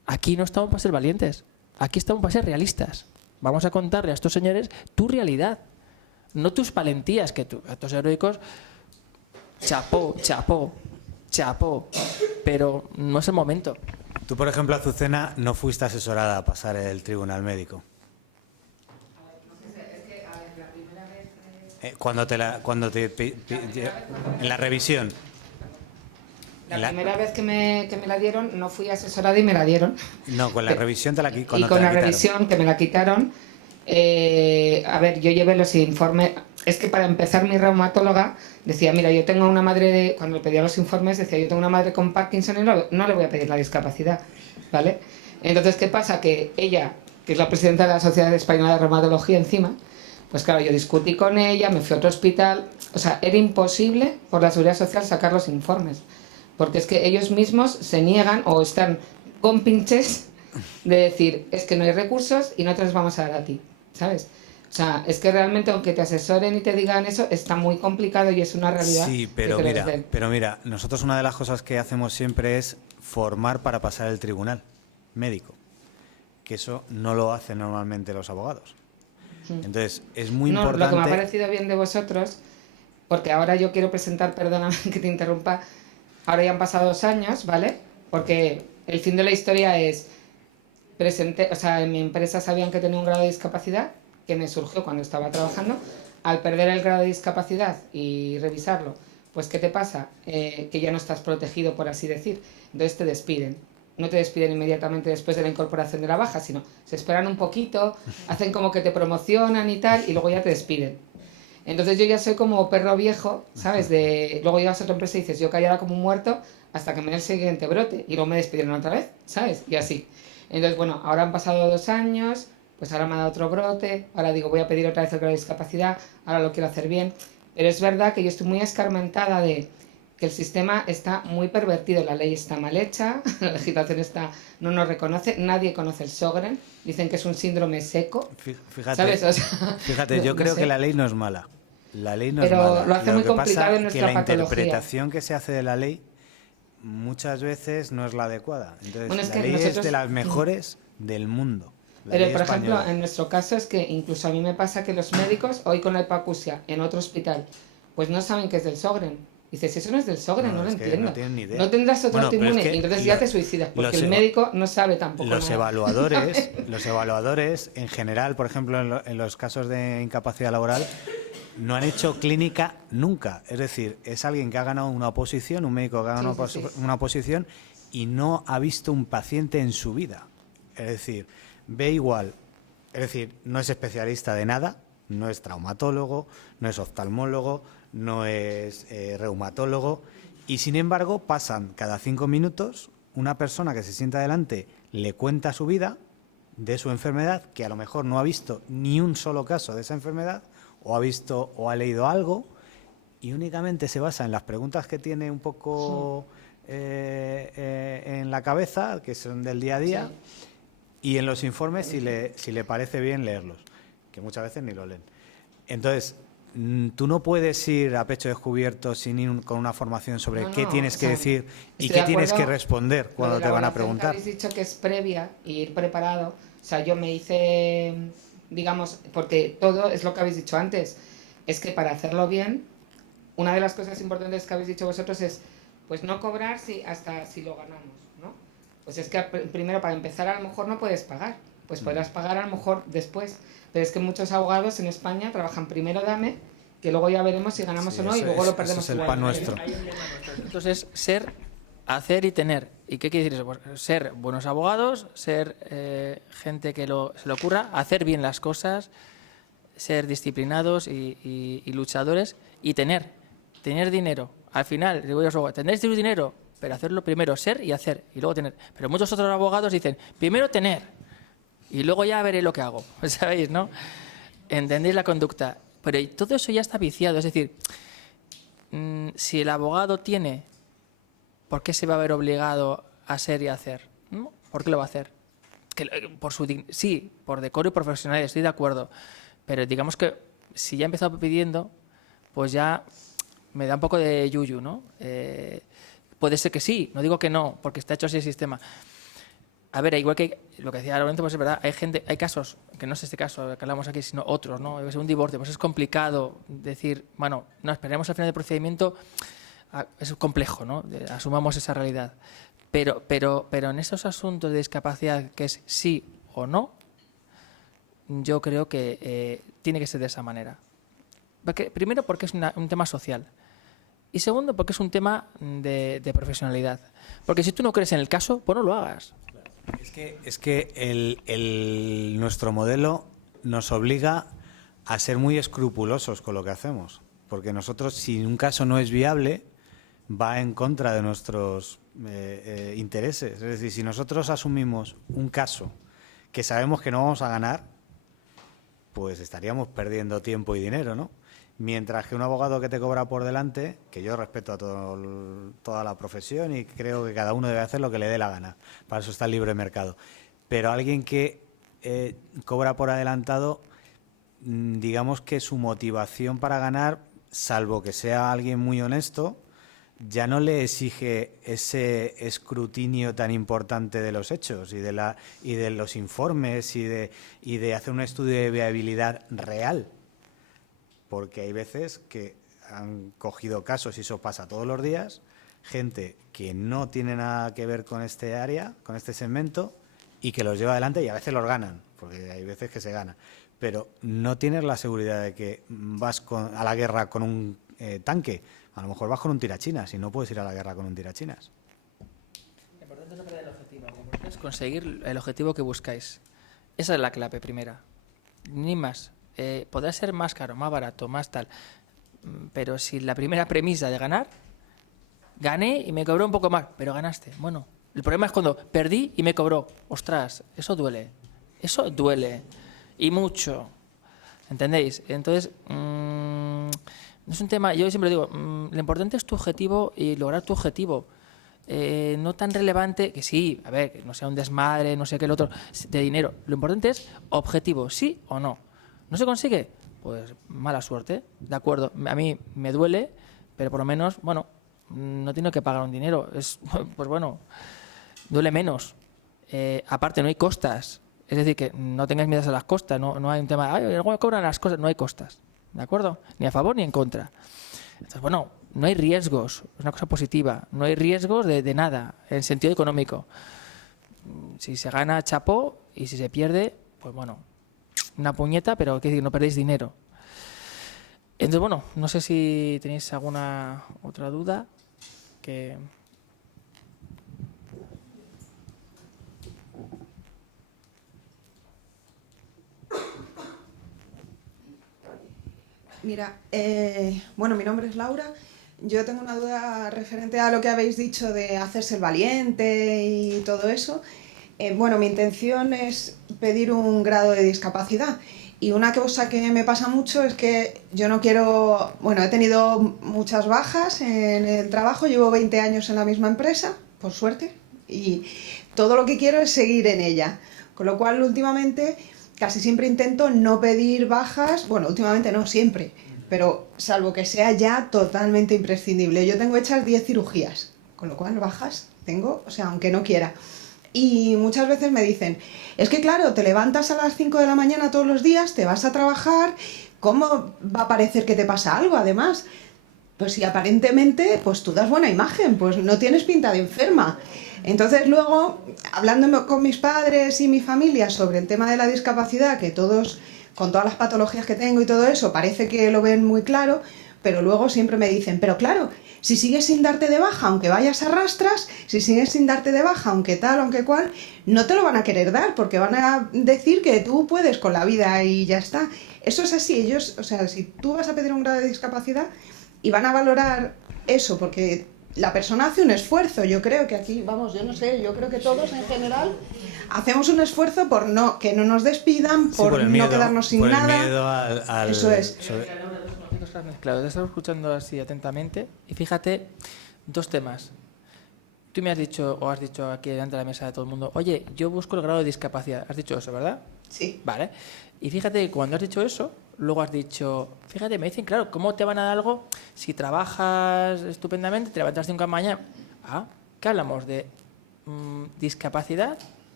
aquí no estamos para ser valientes, aquí estamos para ser realistas. Vamos a contarle a estos señores tu realidad, no tus valentías, que tú, actos heroicos, chapó, chapó, chapó, pero no es el momento. Tú, por ejemplo, Azucena, no fuiste asesorada a pasar el tribunal médico. En la revisión. La primera vez que me la dieron, no fui asesorada y me la dieron. No, con la revisión te la Y con la revisión que me la quitaron, a ver, yo llevé los informes. Es que para empezar, mi reumatóloga decía, mira, yo tengo una madre cuando le pedía los informes, decía, yo tengo una madre con Parkinson y no le voy a pedir la discapacidad, ¿vale? Entonces, ¿qué pasa? Que ella, que es la presidenta de la Sociedad Española de Reumatología encima, pues claro, yo discutí con ella, me fui a otro hospital, o sea, era imposible por la Seguridad Social sacar los informes, porque es que ellos mismos se niegan o están con pinches de decir, es que no hay recursos y no te los vamos a dar a ti, ¿sabes? O sea, es que realmente aunque te asesoren y te digan eso, está muy complicado y es una realidad. Sí, pero mira, nosotros una de las cosas que hacemos siempre es formar para pasar el tribunal médico, que eso no lo hacen normalmente los abogados. Entonces, es muy importante... Lo que me ha parecido bien de vosotros, porque ahora yo quiero presentar, perdóname que te interrumpa, ahora ya han pasado 2 años, ¿vale? Porque el fin de la historia es, o sea, en mi empresa sabían que tenía un grado de discapacidad, que me surgió cuando estaba trabajando. Al perder el grado de discapacidad y revisarlo, pues ¿qué te pasa? Que ya no estás protegido, por así decir. Entonces te despiden. No te despiden inmediatamente después de la incorporación de la baja, sino se esperan un poquito, hacen como que te promocionan y tal, y luego ya te despiden. Entonces yo ya soy como perro viejo, ¿sabes? Luego llegas a otra empresa y dices, yo callada como un muerto hasta que me dé el siguiente brote, y luego me despidieron otra vez, ¿sabes? Y así. Entonces, bueno, ahora han pasado 2 años, pues ahora me ha dado otro brote, ahora digo, voy a pedir otra vez el grado de discapacidad, ahora lo quiero hacer bien. Pero es verdad que yo estoy muy escarmentada de que el sistema está muy pervertido, la ley está mal hecha, la legislación no nos reconoce, nadie conoce el Sjögren, dicen que es un síndrome seco. Fíjate, ¿sabes? O sea, fíjate, yo creo que la ley no es mala. La ley no pero es mala. lo hace muy complicado en nuestra que la patología. interpretación que se hace de la ley muchas veces no es la adecuada. Entonces, bueno, es la que ley nosotros... es de las mejores del mundo. Pero, por ejemplo, en nuestro caso es que incluso a mí me pasa que los médicos, hoy con la hipacusia en otro hospital, pues no saben que es del Sjögren. Dices, eso no es del Sjögren, no lo entiendo. No tienen ni idea. No tendrás otro autoinmune, es que y entonces ya te suicidas, porque el médico no sabe tampoco los nada. evaluadores, en general, por ejemplo, en los casos de incapacidad laboral, no han hecho clínica nunca. Es decir, es alguien que ha ganado una oposición, un médico que ha ganado una oposición y no ha visto un paciente en su vida. Es decir, ve igual, es decir, no es especialista de nada, no es traumatólogo, no es oftalmólogo, no es reumatólogo, y sin embargo pasan cada 5 minutos una persona que se sienta delante, le cuenta su vida, de su enfermedad, que a lo mejor no ha visto ni un solo caso de esa enfermedad, o ha visto o ha leído algo, y únicamente se basa en las preguntas que tiene un poco en la cabeza, que son del día a día, y en los informes si le parece bien leerlos, que muchas veces ni lo leen. Entonces, tú no puedes ir a pecho descubierto sin ir con una formación sobre qué tienes que decir y qué tienes que responder cuando te van a preguntar. Habéis dicho que es previa y ir preparado. O sea, yo me hice, digamos, porque todo es lo que habéis dicho antes, es que para hacerlo bien, una de las cosas importantes que habéis dicho vosotros es, pues no cobrar hasta si lo ganamos, ¿no? Pues es que primero, para empezar, a lo mejor no puedes pagar, pues podrás pagar a lo mejor después. Pero es que muchos abogados en España trabajan primero dame, que luego ya veremos si ganamos o no, y luego lo perdemos. Eso es el pan nuestro. Entonces, ser, hacer y tener. ¿Y qué quiere decir eso? Pues ser buenos abogados, ser gente que se le ocurra, hacer bien las cosas, ser disciplinados y luchadores, y tener dinero. Al final, digo yo, tendréis dinero, pero hacerlo primero, ser y hacer, y luego tener. Pero muchos otros abogados dicen, primero tener, y luego ya veré lo que hago, ¿sabéis, no? ¿Entendéis la conducta? Pero todo eso ya está viciado. Es decir, si el abogado tiene, ¿por qué se va a ver obligado a ser y a hacer? ¿No? ¿Por qué lo va a hacer? Sí, por decoro y profesionalidad, estoy de acuerdo. Pero digamos que si ya he empezado pidiendo, pues ya me da un poco de yuyu, ¿no? Puede ser que sí, no digo que no, porque está hecho así el sistema. A ver, igual que lo que decía Lorenzo, pues es verdad, hay casos, que no es este caso que hablamos aquí, sino otros, ¿no? Un divorcio, pues es complicado decir, bueno, no, esperemos al final del procedimiento, es complejo, ¿no? Asumamos esa realidad. Pero en esos asuntos de discapacidad, que es sí o no, yo creo que tiene que ser de esa manera. Primero, porque es un tema social. Y segundo, porque es un tema de profesionalidad. Porque si tú no crees en el caso, pues no lo hagas. Es que nuestro modelo nos obliga a ser muy escrupulosos con lo que hacemos. Porque nosotros, si un caso no es viable, va en contra de nuestros intereses. Es decir, si nosotros asumimos un caso que sabemos que no vamos a ganar, pues estaríamos perdiendo tiempo y dinero, ¿no? Mientras que un abogado que te cobra por delante, que yo respeto a toda la profesión y creo que cada uno debe hacer lo que le dé la gana, para eso está el libre mercado, pero alguien que cobra por adelantado, digamos que su motivación para ganar, salvo que sea alguien muy honesto, ya no le exige ese escrutinio tan importante de los hechos y de los informes y de hacer un estudio de viabilidad real. Porque hay veces que han cogido casos, y eso pasa todos los días, gente que no tiene nada que ver con este área, con este segmento, y que los lleva adelante y a veces los ganan, porque hay veces que se gana. Pero no tienes la seguridad de que vas a la guerra con un tanque. A lo mejor vas con un tirachinas y no puedes ir a la guerra con un tirachinas. Lo importante es no perder el objetivo. Es conseguir el objetivo que buscáis. Esa es la clave primera. Ni más. Podrá ser más caro, más barato, más tal. Pero si la primera premisa de ganar, gané y me cobró un poco más, pero ganaste. Bueno, el problema es cuando perdí y me cobró. Ostras, eso duele. Eso duele. Y mucho. ¿Entendéis? Entonces, no es un tema, yo siempre digo, lo importante es tu objetivo y lograr tu objetivo. No tan relevante, que sí, a ver, que no sea un desmadre, no sé qué el otro, de dinero. Lo importante es objetivo, sí o no. ¿No se consigue? Pues mala suerte, de acuerdo. A mí me duele, pero por lo menos, bueno, no tengo que pagar un dinero. Pues bueno, duele menos. Aparte, no hay costas. Es decir, que no tengáis miedo a las costas. No hay un tema, ay, luego cobran las cosas. No hay costas, ¿de acuerdo? Ni a favor ni en contra. Entonces, bueno, no hay riesgos. Es una cosa positiva. No hay riesgos de nada, en sentido económico. Si se gana, chapó, y si se pierde, pues bueno, una puñeta, pero que no perdéis dinero. Entonces, bueno, no sé si tenéis alguna otra duda. Mira, bueno, mi nombre es Laura. Yo tengo una duda referente a lo que habéis dicho de hacerse el valiente y todo eso. Bueno, mi intención es pedir un grado de discapacidad. Y una cosa que me pasa mucho es que yo no quiero... Bueno, he tenido muchas bajas en el trabajo, llevo 20 años en la misma empresa, por suerte, y todo lo que quiero es seguir en ella. Con lo cual, últimamente, casi siempre intento no pedir bajas, bueno, últimamente no, siempre, pero salvo que sea ya totalmente imprescindible. Yo tengo hechas 10 cirugías, con lo cual bajas tengo, o sea, aunque no quiera. Y muchas veces me dicen, es que claro, te levantas a las 5 de la mañana todos los días, te vas a trabajar, ¿cómo va a parecer que te pasa algo además? Pues si aparentemente pues tú das buena imagen, pues no tienes pinta de enferma. Entonces luego, hablando con mis padres y mi familia sobre el tema de la discapacidad, que todos, con todas las patologías que tengo y todo eso, parece que lo ven muy claro, pero luego siempre me dicen, pero claro, si sigues sin darte de baja, aunque vayas a rastras, si sigues sin darte de baja, aunque tal, aunque cual, no te lo van a querer dar, porque van a decir que tú puedes con la vida y ya está. Eso es así, ellos, o sea, si tú vas a pedir un grado de discapacidad y van a valorar eso, porque la persona hace un esfuerzo, yo creo que aquí, vamos, yo no sé, yo creo que todos en general hacemos un esfuerzo por que no nos despidan, por miedo, no quedarnos sin por nada. El miedo al eso es. Claro, te he estado escuchando así atentamente y fíjate, dos temas. Tú me has dicho, o has dicho aquí delante de la mesa de todo el mundo, oye, yo busco el grado de discapacidad. Has dicho eso, ¿verdad? Sí. Vale. Y fíjate que cuando has dicho eso, luego has dicho, fíjate, me dicen, claro, ¿cómo te van a dar algo si trabajas estupendamente, te levantas 5 de la mañana? ¿Qué hablamos? ¿De discapacidad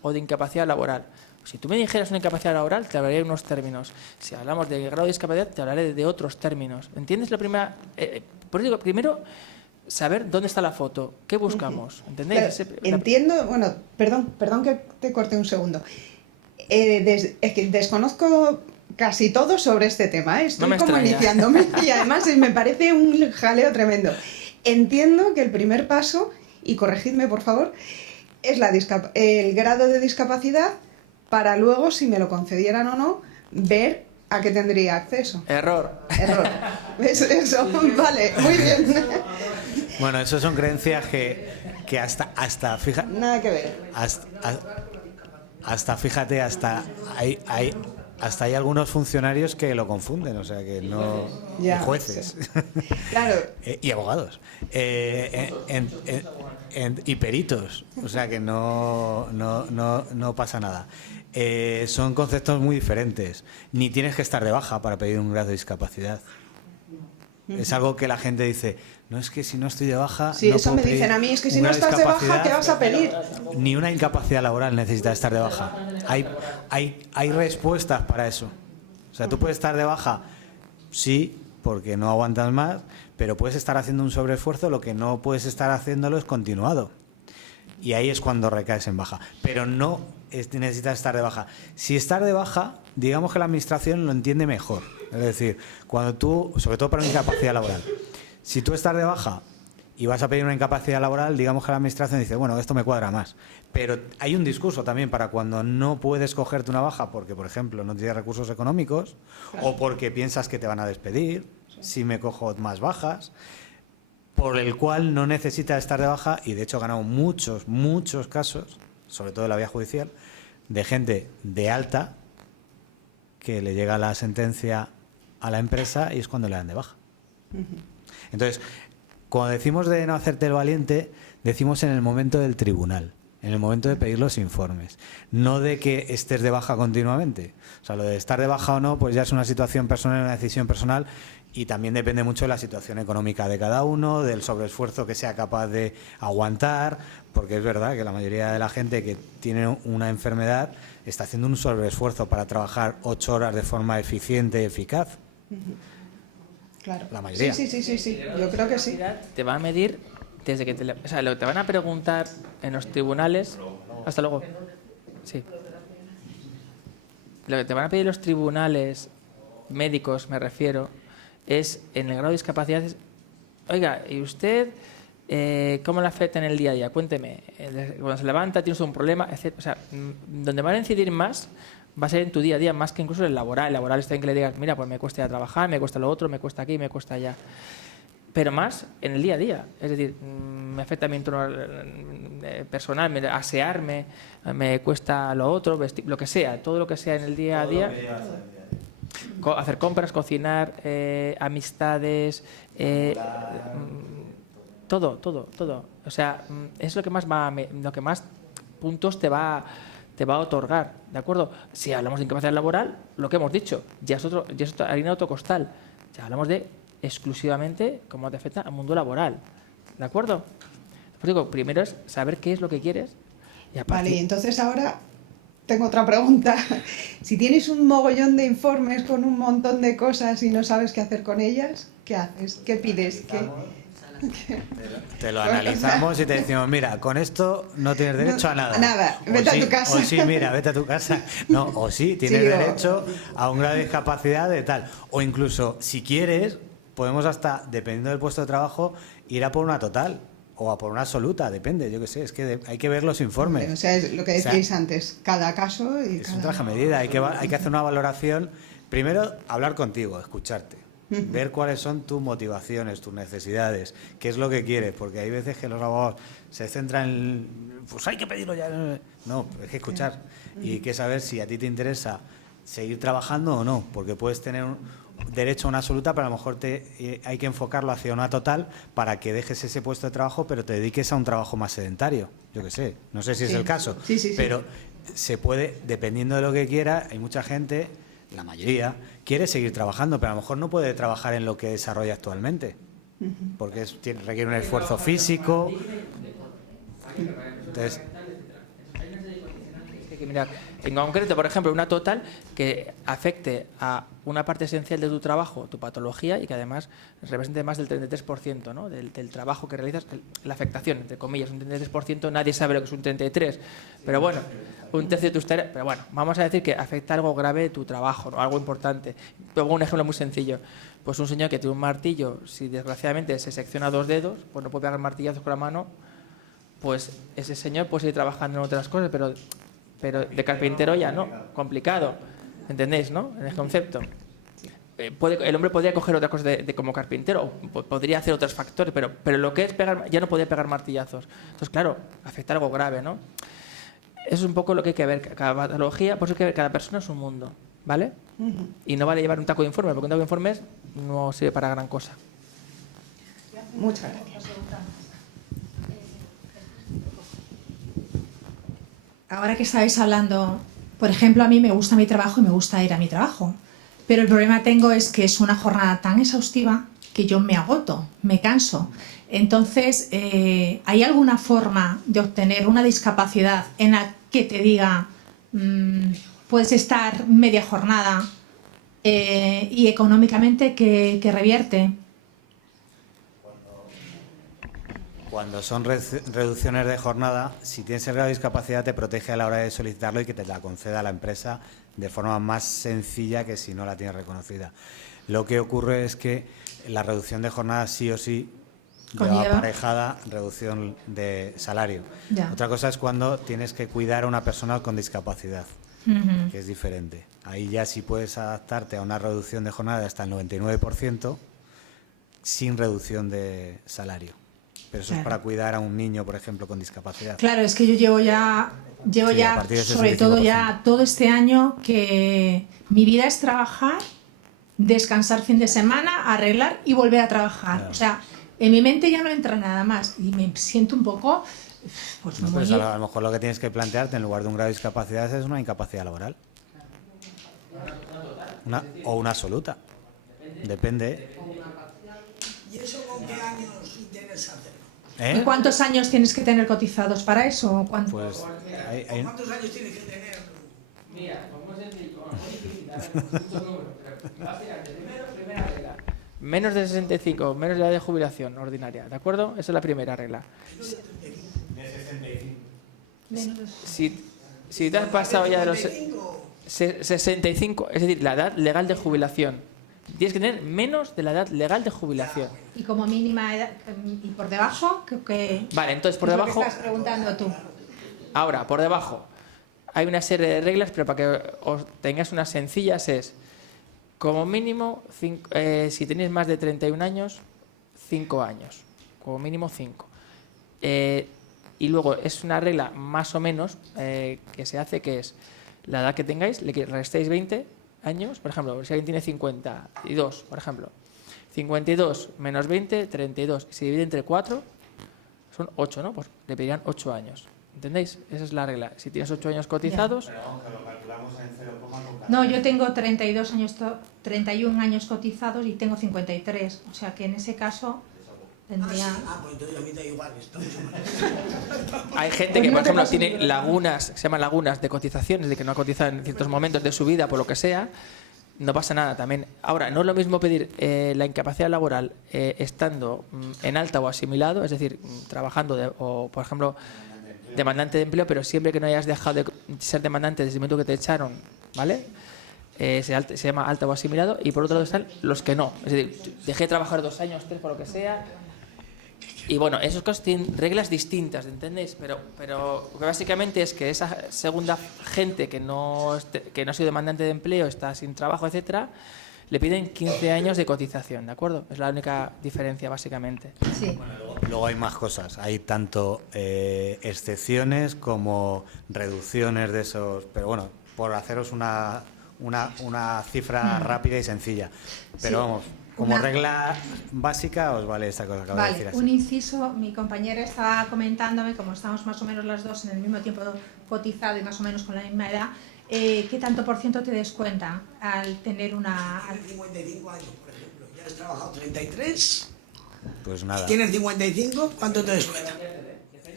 o de incapacidad laboral. Si tú me dijeras una incapacidad laboral, te hablaré de unos términos. Si hablamos de grado de discapacidad, te hablaré de otros términos. ¿Entiendes la primera? Por eso digo, primero, saber dónde está la foto, qué buscamos. ¿Entendéis? Claro, entiendo, bueno, perdón que te corte un segundo. Es que desconozco casi todo sobre este tema, ¿eh? Estoy No me como extraña. iniciándome y además me parece un jaleo tremendo. Entiendo que el primer paso, y corregidme por favor, es el grado de discapacidad para luego, si me lo concedieran o no, ver a qué tendría acceso. Error. Error. Eso, vale, muy bien. Bueno, eso son creencias que hasta fíjate, Nada que ver. hasta fíjate, hasta hay algunos funcionarios que lo confunden, o sea que no, Ya, y jueces Claro. y abogados y peritos, o sea que no pasa nada. Son conceptos muy diferentes. Ni tienes que estar de baja para pedir un grado de discapacidad. Es algo que la gente dice, no, es que si no estoy de baja... Sí, no eso puedo me dicen pedir a mí, es que si un no grado de estás de baja, discapacidad. ¿qué vas a pedir? Ni una incapacidad laboral necesita estar de baja. Hay respuestas para eso. O sea, tú puedes estar de baja, sí, porque no aguantas más, pero puedes estar haciendo un sobreesfuerzo, lo que no puedes estar haciéndolo es continuado. Y ahí es cuando recaes en baja. Pero no necesitas estar de baja. Si estar de baja, digamos que la administración lo entiende mejor. Es decir, cuando tú, sobre todo para una incapacidad laboral, si tú estás de baja y vas a pedir una incapacidad laboral, digamos que la administración dice, bueno, esto me cuadra más. Pero hay un discurso también para cuando no puedes cogerte una baja porque, por ejemplo, no tienes recursos económicos o porque piensas que te van a despedir, si me cojo más bajas, por el cual no necesitas estar de baja, y de hecho he ganado muchos casos, sobre todo en la vía judicial, de gente de alta que le llega la sentencia a la empresa y es cuando le dan de baja. Entonces, cuando decimos de no hacerte el valiente, decimos en el momento del tribunal, en el momento de pedir los informes, no de que estés de baja continuamente. O sea, lo de estar de baja o no, pues ya es una situación personal, una decisión personal, y también depende mucho de la situación económica de cada uno, del sobreesfuerzo que sea capaz de aguantar, porque es verdad que la mayoría de la gente que tiene una enfermedad está haciendo un sobreesfuerzo para trabajar 8 horas de forma eficiente y eficaz. Claro. La mayoría. Sí. Yo creo que sí. Te va a medir desde que o sea, lo que te van a preguntar en los tribunales. Hasta luego. Sí. Lo que te van a pedir los tribunales médicos, me refiero, es en el grado de discapacidad. Oiga, ¿y usted cómo le afecta en el día a día? Cuénteme. Cuando se levanta, tienes un problema, etc. O sea, donde van a incidir más va a ser en tu día a día, más que incluso en el laboral. El laboral está en que le digas, mira, pues me cuesta ir a trabajar, me cuesta lo otro, me cuesta aquí, me cuesta allá. Pero más en el día a día. Es decir, me afecta mi entorno personal, asearme, me cuesta lo otro, vestir, lo que sea, todo lo que sea en el día a día. Hacer compras, cocinar, amistades, todo. O sea, es lo que más puntos te va a otorgar, ¿de acuerdo? Si hablamos de incapacidad laboral, lo que hemos dicho, ya es harina de otro costal. Ya hablamos de exclusivamente cómo te afecta al mundo laboral, ¿de acuerdo? Pues digo, primero es saber qué es lo que quieres. Y Vale, y entonces ahora tengo otra pregunta. Si tienes un mogollón de informes con un montón de cosas y no sabes qué hacer con ellas, ¿qué haces? ¿Qué pides? Te lo analizamos y te decimos, mira, con esto no tienes derecho a nada. A nada, vete a tu casa. O sí, mira, vete a tu casa. No, o sí, tienes derecho a un grado de discapacidad de tal. O incluso, si quieres, podemos hasta, dependiendo del puesto de trabajo, ir a por una total o a por una absoluta, depende, yo qué sé, es que hay que ver los informes. O sea, es lo que decíais antes, cada caso y es un traje a medida, hay que hacer una valoración. Primero, hablar contigo, escucharte. Ver cuáles son tus motivaciones, tus necesidades, qué es lo que quieres, porque hay veces que los abogados se centran en, pues hay que pedirlo ya. No, hay que escuchar y hay que saber si a ti te interesa seguir trabajando o no, porque puedes tener derecho a una absoluta, pero a lo mejor hay que enfocarlo hacia una total para que dejes ese puesto de trabajo, pero te dediques a un trabajo más sedentario. Yo qué sé, no sé si es el caso, pero se puede, dependiendo de lo que quiera, hay mucha gente, la mayoría, quiere seguir trabajando, pero a lo mejor no puede trabajar en lo que desarrolla actualmente, porque requiere un esfuerzo físico. Entonces, que mirar. En concreto, por ejemplo, una total que afecte a una parte esencial de tu trabajo, tu patología, y que además represente más del 33%, ¿no? del trabajo que realizas, la afectación, entre comillas, un 33%, nadie sabe lo que es un 33%, pero bueno, un tercio de tus tareas, pero bueno, vamos a decir que afecta algo grave de tu trabajo, ¿no? Algo importante. Pongo un ejemplo muy sencillo. Pues un señor que tiene un martillo, si desgraciadamente se secciona 2 dedos, pues no puede pegar martillazos con la mano, pues ese señor puede seguir trabajando en otras cosas, pero de carpintero ya no, complicado, ¿entendéis, no? En el concepto. El hombre podría coger otras cosas de como carpintero, o podría hacer otros factores, pero lo que es pegar, ya no podría pegar martillazos. Entonces, claro, afecta algo grave, ¿no? Eso es un poco lo que hay que ver, cada patología, por eso hay que ver, cada persona es un mundo, ¿vale? Y no vale llevar un taco de informes, porque un taco de informes no sirve para gran cosa. Muchas gracias. Ahora que estáis hablando, por ejemplo, a mí me gusta mi trabajo y me gusta ir a mi trabajo, pero el problema tengo es que es una jornada tan exhaustiva que yo me agoto, me canso. Entonces, ¿hay alguna forma de obtener una discapacidad en la que te diga puedes estar media jornada y económicamente que revierte? Cuando son reducciones de jornada, si tienes el grado de discapacidad te protege a la hora de solicitarlo y que te la conceda la empresa de forma más sencilla que si no la tienes reconocida. Lo que ocurre es que la reducción de jornada sí o sí lleva aparejada reducción de salario. Ya. Otra cosa es cuando tienes que cuidar a una persona con discapacidad, que es diferente. Ahí ya sí puedes adaptarte a una reducción de jornada de hasta el 99% sin reducción de salario. Pero eso es para cuidar a un niño, por ejemplo, con discapacidad. Claro, es que yo llevo ya sobre todo ya todo este año que mi vida es trabajar, descansar fin de semana, arreglar y volver a trabajar. Claro. O sea, en mi mente ya no entra nada más y me siento un poco... Pues no, pues a lo mejor lo que tienes que plantearte en lugar de un grado de discapacidad es una incapacidad laboral. O una absoluta. Depende. ¿Y eso con qué años tienes que hacerlo? ¿Y cuántos años tienes que tener cotizados para eso? Pues ¿Cuántos años tienes que tener? Mira, como es sencillo, muchos números, pero básicamente, primera regla. Menos de 65, menos de la edad de jubilación ordinaria, ¿de acuerdo? Esa es la primera regla. De 65. Si te has pasado ya de los 65, es decir, la edad legal de jubilación, tienes que tener menos de la edad legal de jubilación. ¿Y como mínima edad? ¿Y por debajo? Vale, entonces por debajo... ¿Qué estás preguntando tú? Ahora, por debajo, hay una serie de reglas, pero para que os tengáis unas sencillas es, como mínimo, si tenéis más de 31 años, 5 años. Como mínimo 5. Y luego es una regla más o menos que se hace, que es la edad que tengáis, le restéis 20 años, por ejemplo, si alguien tiene 52, por ejemplo, 52 menos 20, 32. Si divide entre 4, son 8, ¿no? Pues le pedirían 8 años. ¿Entendéis? Esa es la regla. Si tienes 8 años cotizados... Pero vamos, que lo calculamos en 0,1. No, yo tengo 31 años cotizados y tengo 53. O sea que en ese caso tendría... pues entonces a mí da igual. Hay gente que, por ejemplo, tiene lagunas, se llaman lagunas de cotizaciones, de que no ha cotizado en ciertos momentos de su vida, por lo que sea. No pasa nada también. Ahora, no es lo mismo pedir la incapacidad laboral estando en alta o asimilado, es decir, trabajando o, por ejemplo, demandante de empleo, pero siempre que no hayas dejado de ser demandante desde el momento que te echaron, ¿vale? Se llama alta o asimilado. Y por otro lado están los que no. Es decir, dejé de trabajar 2 años, 3, por lo que sea. Y bueno, esos casos tienen reglas distintas, ¿entendéis? Pero básicamente es que esa segunda gente que no ha sido demandante de empleo, está sin trabajo, etcétera, le piden 15 años de cotización, ¿de acuerdo? Es la única diferencia, básicamente. Sí. Bueno, luego hay más cosas. Hay tanto excepciones como reducciones de esos... Pero bueno, por haceros una cifra rápida y sencilla. Pero vamos... Como regla básica os vale esta cosa que acabo de decir así. Un inciso, mi compañera estaba comentándome, como estamos más o menos las dos en el mismo tiempo cotizado y más o menos con la misma edad, ¿qué tanto por ciento te descuenta al tener una... 55 años, por ejemplo, ya has trabajado 33, pues nada. tienes 55, ¿cuánto te descuenta?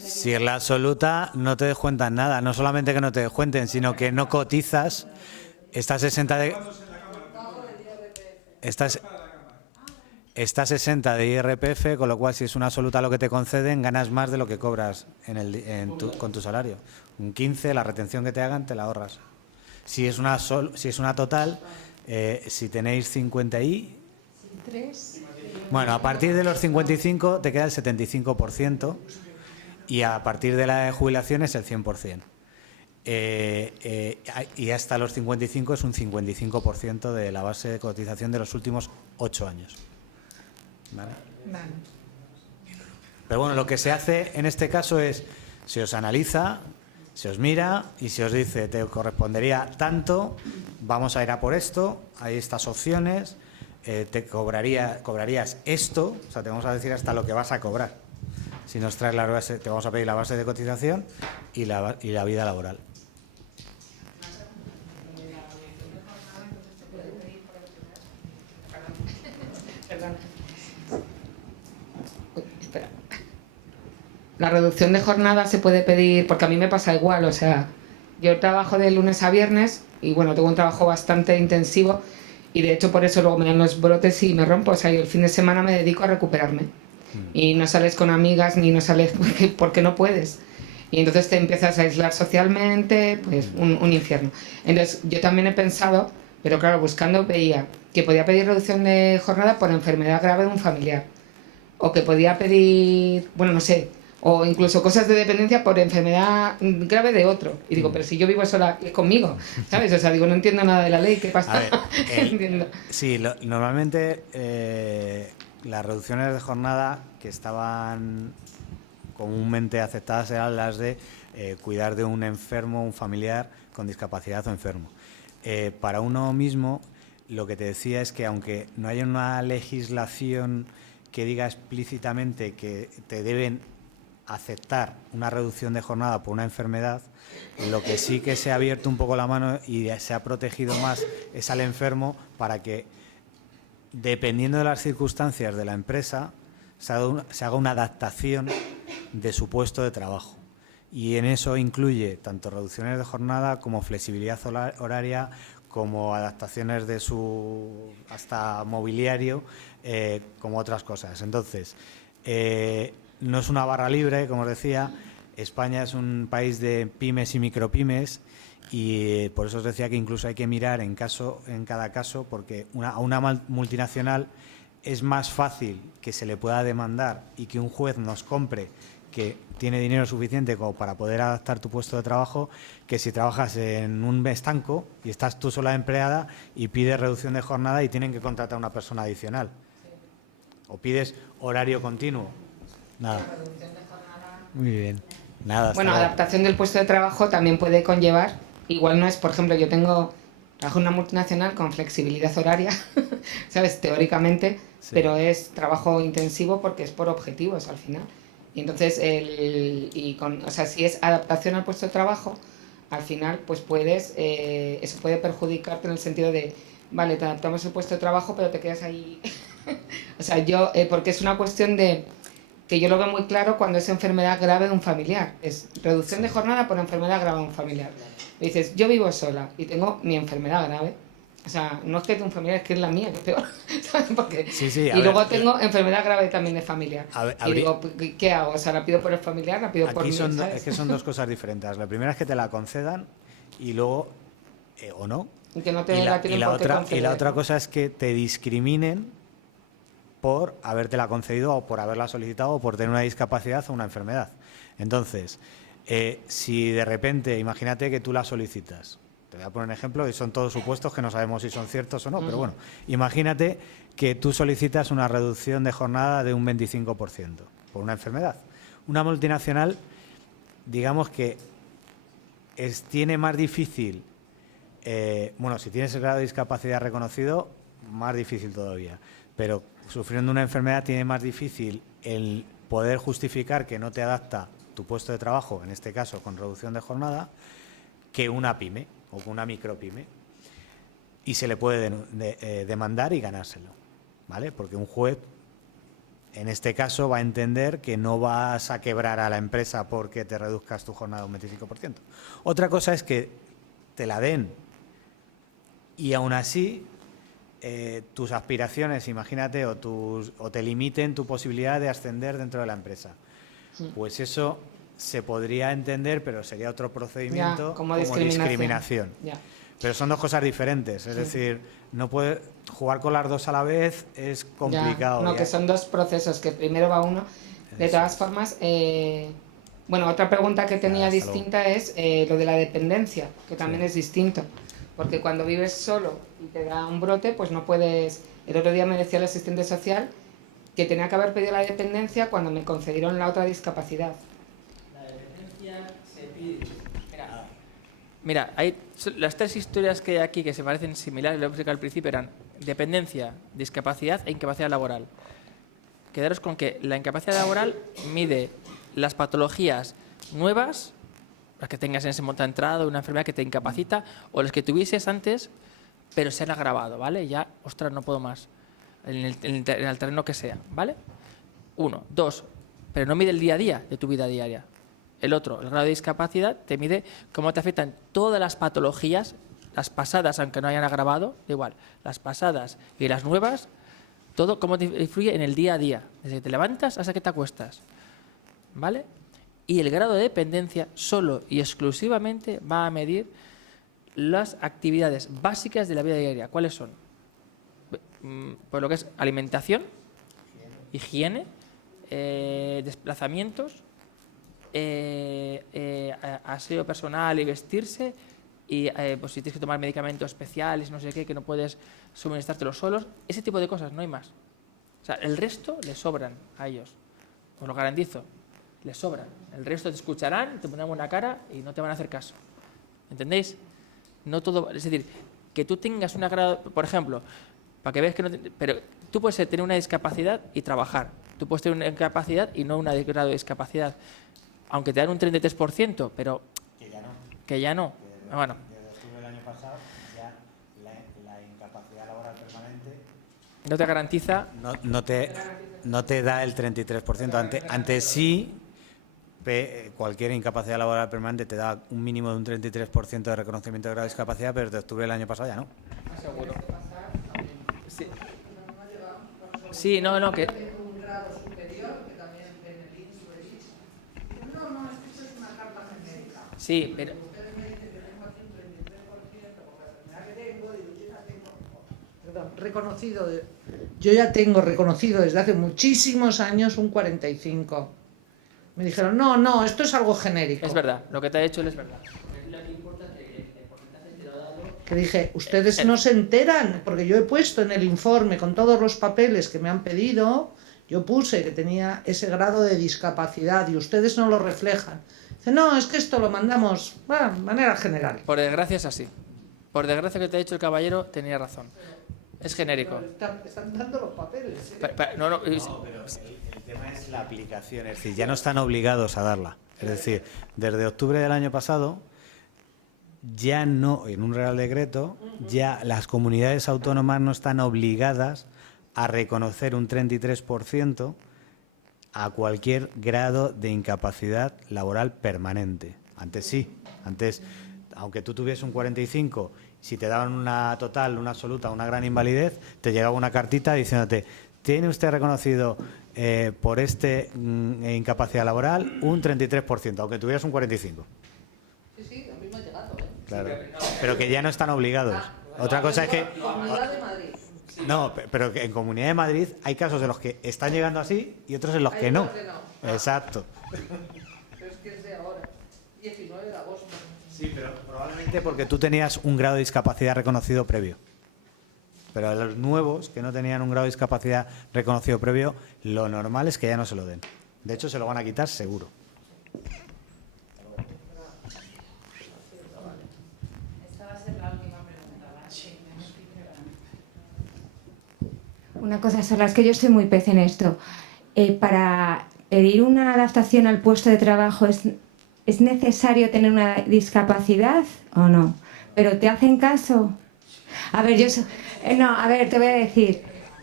Si es la absoluta, no te descuentan nada. No solamente que no te descuenten, sino que no cotizas. Estás exenta de... Estás exenta de IRPF, con lo cual si es una absoluta lo que te conceden, ganas más de lo que cobras con tu salario. Un 15, la retención que te hagan, te la ahorras. Si es una total, si tenéis 50 y... Bueno, a partir de los 55 te queda el 75% y a partir de la jubilación es el 100%. Y hasta los 55 es un 55% de la base de cotización de los últimos 8 años. ¿Vale? Vale. Pero bueno, lo que se hace en este caso es, se os analiza, se os mira y se os dice, te correspondería tanto, vamos a ir a por esto, hay estas opciones, te cobrarías esto, o sea, te vamos a decir hasta lo que vas a cobrar. Si nos traes la base, te vamos a pedir la base de cotización y la vida laboral. La reducción de jornada se puede pedir, porque a mí me pasa igual, o sea, yo trabajo de lunes a viernes y bueno, tengo un trabajo bastante intensivo y de hecho por eso luego me dan los brotes y me rompo, o sea, yo el fin de semana me dedico a recuperarme y no sales con amigas ni no sales porque no puedes y entonces te empiezas a aislar socialmente, pues un infierno. Entonces yo también he pensado, pero claro, buscando veía que podía pedir reducción de jornada por enfermedad grave de un familiar o que podía pedir, bueno, no sé, o incluso cosas de dependencia por enfermedad grave de otro. Y digo, pero si yo vivo sola, es conmigo, ¿sabes? O sea, digo, no entiendo nada de la ley, ¿qué pasa? A ver, Entiendo. sí, normalmente las reducciones de jornada que estaban comúnmente aceptadas eran las de cuidar de un enfermo, un familiar con discapacidad o enfermo. Para uno mismo, lo que te decía es que aunque no haya una legislación que diga explícitamente que te deben aceptar una reducción de jornada por una enfermedad, lo que sí que se ha abierto un poco la mano y se ha protegido más es al enfermo para que, dependiendo de las circunstancias de la empresa, se haga una adaptación de su puesto de trabajo. Y en eso incluye tanto reducciones de jornada como flexibilidad horaria, como adaptaciones de su hasta mobiliario, como otras cosas. Entonces, no es una barra libre, como os decía. España es un país de pymes y micropymes y por eso os decía que incluso hay que mirar en cada caso, porque a una multinacional es más fácil que se le pueda demandar y que un juez nos compre que tiene dinero suficiente como para poder adaptar tu puesto de trabajo, que si trabajas en un estanco y estás tú sola empleada y pides reducción de jornada y tienen que contratar a una persona adicional. O pides horario continuo. Nada. Muy bien. Nada. Bueno, adaptación del puesto de trabajo también puede conllevar, igual no es, por ejemplo, yo trabajo en una multinacional con flexibilidad horaria, ¿sabes? Teóricamente, sí. Pero es trabajo intensivo porque es por objetivos al final. Y entonces, si es adaptación al puesto de trabajo, al final, pues eso puede perjudicarte en el sentido de, vale, te adaptamos el puesto de trabajo, pero te quedas ahí. O sea, porque es una cuestión de que yo lo veo muy claro cuando es enfermedad grave de un familiar. Es reducción de jornada por enfermedad grave de un familiar. Me dices, yo vivo sola y tengo mi enfermedad grave. O sea, no es que tu familiar, es que es la mía, que es peor. ¿Sabes? Porque... Sí, luego tengo enfermedad grave también de familiar. Y digo, ¿qué hago? O sea, ¿la pido por el familiar? ¿La pido por mí? Es que son dos cosas diferentes. La primera es que te la concedan y luego, o no. Y que no te la tienen por qué conceder. Y la otra cosa es que te discriminen por habértela concedido o por haberla solicitado o por tener una discapacidad o una enfermedad. Entonces, si de repente, imagínate que tú la solicitas, te voy a poner un ejemplo y son todos supuestos que no sabemos si son ciertos o no, pero bueno, imagínate que tú solicitas una reducción de jornada de un 25% por una enfermedad. Una multinacional, digamos que tiene más difícil, si tienes el grado de discapacidad reconocido, más difícil todavía, pero sufriendo una enfermedad tiene más difícil el poder justificar que no te adapta tu puesto de trabajo, en este caso con reducción de jornada, que una pyme o una micropyme. Y se le puede demandar y ganárselo, ¿vale? Porque un juez en este caso va a entender que no vas a quebrar a la empresa porque te reduzcas tu jornada un 25%. Otra cosa es que te la den y aún así tus aspiraciones, imagínate, o te limiten tu posibilidad de ascender dentro de la empresa. Pues eso se podría entender, pero sería otro procedimiento como discriminación. Ya. Pero son dos cosas diferentes, es decir, no puede jugar con las dos a la vez, es complicado. Ya, no, que son dos procesos, que primero va uno. De todas formas, bueno, otra pregunta que tenía distinta es lo de la dependencia, que también es distinto. Porque cuando vives solo y te da un brote, pues no puedes... El otro día me decía el asistente social que tenía que haber pedido la dependencia cuando me concedieron la otra discapacidad. La dependencia se pide... Mira, hay las tres historias que hay aquí que se parecen similares, lo he explicado al principio, eran dependencia, discapacidad e incapacidad laboral. Quedaros con que la incapacidad laboral mide las patologías nuevas, las que tengas en ese momento de entrada, una enfermedad que te incapacita, o las que tuvieses antes, pero se han agravado, ¿vale? Ya, ostras, no puedo más, en el terreno que sea, ¿vale? 1. 2, pero no mide el día a día de tu vida diaria. El otro, el grado de discapacidad, te mide cómo te afectan todas las patologías, las pasadas, aunque no hayan agravado, da igual, las pasadas y las nuevas, todo cómo te influye en el día a día, desde que te levantas hasta que te acuestas, ¿vale? Y el grado de dependencia solo y exclusivamente va a medir las actividades básicas de la vida diaria. ¿Cuáles son? Pues lo que es alimentación, higiene, desplazamientos, aseo personal y vestirse, y pues si tienes que tomar medicamentos especiales, no sé qué, que no puedes suministrártelos solos, ese tipo de cosas, no hay más. O sea, el resto les sobran a ellos, os lo garantizo, les sobran. El resto te escucharán, te pondrán buena cara y no te van a hacer caso. ¿Entendéis? No todo, es decir, que tú tengas una grado, por ejemplo, para que veas que no, pero tú puedes tener una discapacidad y trabajar. Tú puedes tener una incapacidad y no un grado de discapacidad. Aunque te dan un 33%, pero que ya no. Bueno. Desde octubre del año pasado ya la incapacidad laboral permanente No te garantiza. No te da el 33%. Antes sí, cualquier incapacidad laboral permanente te da un mínimo de un 33% de reconocimiento de grado de discapacidad, pero desde octubre del año pasado ya no. Seguro. Sí, sí, no, que... Sí, pero... Perdón, yo ya tengo reconocido desde hace muchísimos años un 45. Me dijeron, no, esto es algo genérico. Es verdad, lo que te ha hecho él es verdad. Que dije, ustedes no se enteran, porque yo he puesto en el informe con todos los papeles que me han pedido, yo puse que tenía ese grado de discapacidad y ustedes no lo reflejan. Dice, no, es que esto lo mandamos de manera general. Por desgracia es así. Por desgracia que te ha dicho el caballero, tenía razón. Es genérico. Están dando los papeles. No, pero el tema es la aplicación, es decir, ya no están obligados a darla. Es decir, desde octubre del año pasado, ya no, en un Real Decreto, ya las comunidades autónomas no están obligadas a reconocer un 33% a cualquier grado de incapacidad laboral permanente. Antes sí, antes, aunque tú tuvieses un 45, si te daban una total, una absoluta, una gran invalidez, te llegaba una cartita diciéndote, tiene usted reconocido por incapacidad laboral un 33%, aunque tuvieras un 45%. Sí, a mí me ha llegado. Claro, pero que ya no están obligados. Otra cosa es que... Comunidad de Madrid. No, pero que en Comunidad de Madrid hay casos en los que están llegando así y otros en los que no. Exacto. Pero es que es de ahora, 19 de agosto. Sí, pero probablemente porque tú tenías un grado de discapacidad reconocido previo. Pero a los nuevos que no tenían un grado de discapacidad reconocido previo, lo normal es que ya no se lo den. De hecho, se lo van a quitar seguro. Esta va a ser la última pregunta, ¿vale? Una cosa sola, es que yo estoy muy pez en esto. Para pedir una adaptación al puesto de trabajo, ¿es necesario tener una discapacidad o no? ¿Pero te hacen caso? A ver, te voy a decir.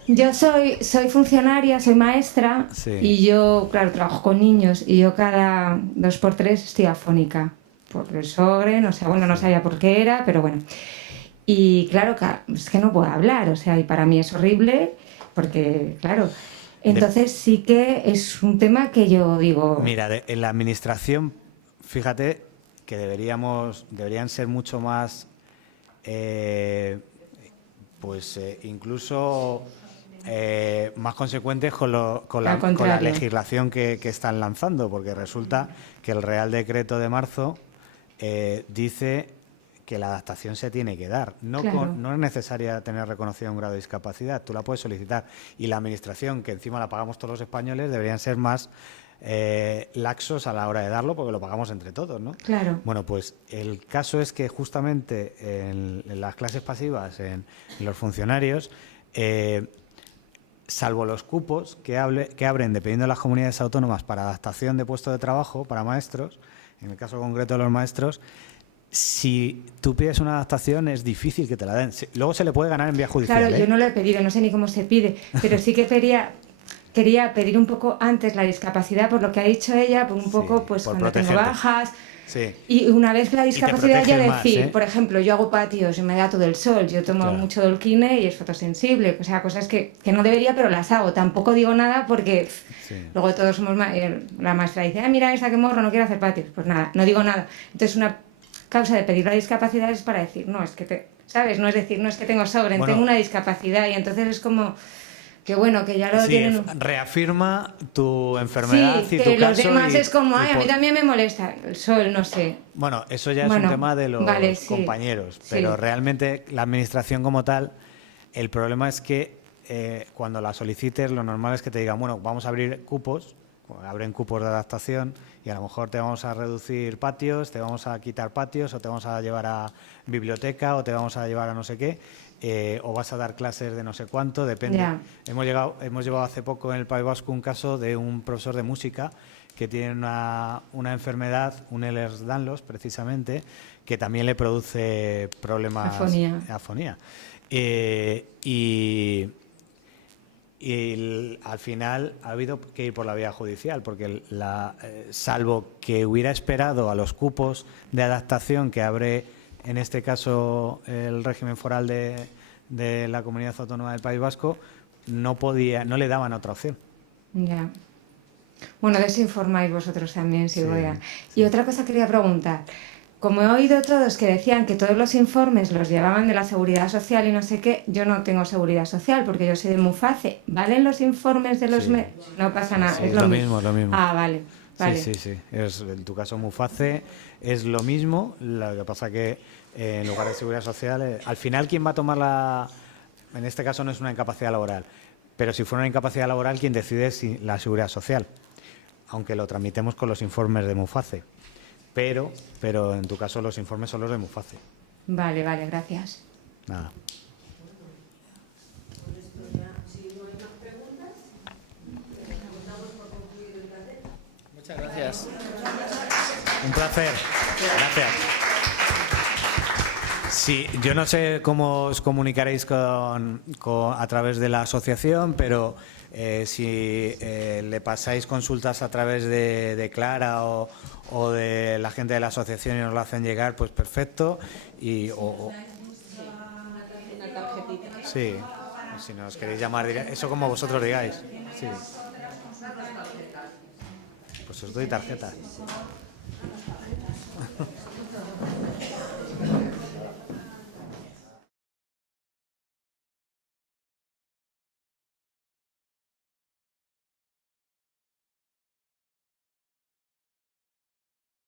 Yo soy funcionaria, soy maestra Sí. y yo, claro, trabajo con niños y yo cada 2x3 estoy afónica. Por el Sjögren, o sea, bueno, no sabía por qué era, pero bueno. Y claro, es que no puedo hablar, o sea, y para mí es horrible porque, claro, entonces sí que es un tema que yo digo... Mira, en la administración, fíjate que deberían ser mucho más, incluso más consecuentes con la legislación que están lanzando, porque resulta que el Real Decreto de marzo dice que la adaptación se tiene que dar. No es necesaria tener reconocido un grado de discapacidad, tú la puedes solicitar. Y la administración, que encima la pagamos todos los españoles, deberían ser más laxos a la hora de darlo, porque lo pagamos entre todos, ¿no? Claro. Bueno, pues el caso es que justamente en las clases pasivas, en los funcionarios, salvo los cupos que abren, dependiendo de las comunidades autónomas, para adaptación de puesto de trabajo para maestros, en el caso concreto de los maestros, si tú pides una adaptación es difícil que te la den. Luego se le puede ganar en vía judicial. Claro, yo no lo he pedido, no sé ni cómo se pide, pero sí que quería pedir un poco antes la discapacidad, por lo que ha dicho ella, por un poco, pues cuando tengo bajas. Sí. Y una vez la discapacidad ya decir, más, por ejemplo, yo hago patios en medio del sol, yo tomo mucho Dolquine y es fotosensible, o sea, cosas que no debería, pero las hago. Tampoco digo nada porque luego todos somos... la maestra dice, mira esa que morro, no quiere hacer patios. Pues nada, no digo nada. Entonces una causa de pedir la discapacidad es para decir, no, es que ¿sabes? No es decir, no es que tengo Sjögren, tengo una discapacidad, y entonces es como... Que bueno, que ya lo tienen... reafirma tu enfermedad y tu caso. Sí, que los demás es como, a mí también me molesta el sol, no sé. Bueno, eso ya es un tema de los compañeros, pero realmente la administración como tal, el problema es que cuando la solicites, lo normal es que te digan, bueno, vamos a abrir cupos, abren cupos de adaptación y a lo mejor te vamos a reducir patios, te vamos a quitar patios, o te vamos a llevar a biblioteca, o te vamos a llevar a no sé qué. O vas a dar clases de no sé cuánto, depende. Yeah. Hemos llevado hace poco en el País Vasco un caso de un profesor de música que tiene una enfermedad, un Ehlers-Danlos precisamente, que también le produce problemas... Afonía. Y al final ha habido que ir por la vía judicial, porque salvo que hubiera esperado a los cupos de adaptación que abre... En este caso, el régimen foral de la Comunidad Autónoma del País Vasco no le daban otra opción. Ya. Bueno, de eso informáis vosotros también, si voy a... Y otra cosa quería preguntar. Como he oído todos que decían que todos los informes los llevaban de la Seguridad Social y no sé qué, yo no tengo Seguridad Social porque yo soy de Muface. ¿Valen los informes de los... No pasa nada, es lo mismo. Lo mismo. Ah, vale. Sí. En tu caso, Muface es lo mismo. Lo que pasa que en lugar de Seguridad Social, al final, ¿quién va a tomar en este caso no es una incapacidad laboral, pero si fuera una incapacidad laboral, quien decide es la Seguridad Social, aunque lo tramitemos con los informes de Muface. Pero en tu caso los informes son los de Muface. Vale, gracias. Nada. Muchas gracias. Un placer. Gracias. Sí, yo no sé cómo os comunicaréis a través de la asociación, pero si le pasáis consultas a través de Clara o de la gente de la asociación y nos lo hacen llegar, pues perfecto. Sí, si nos queréis llamar, eso como vosotros digáis. Sí. Pues os doy tarjeta.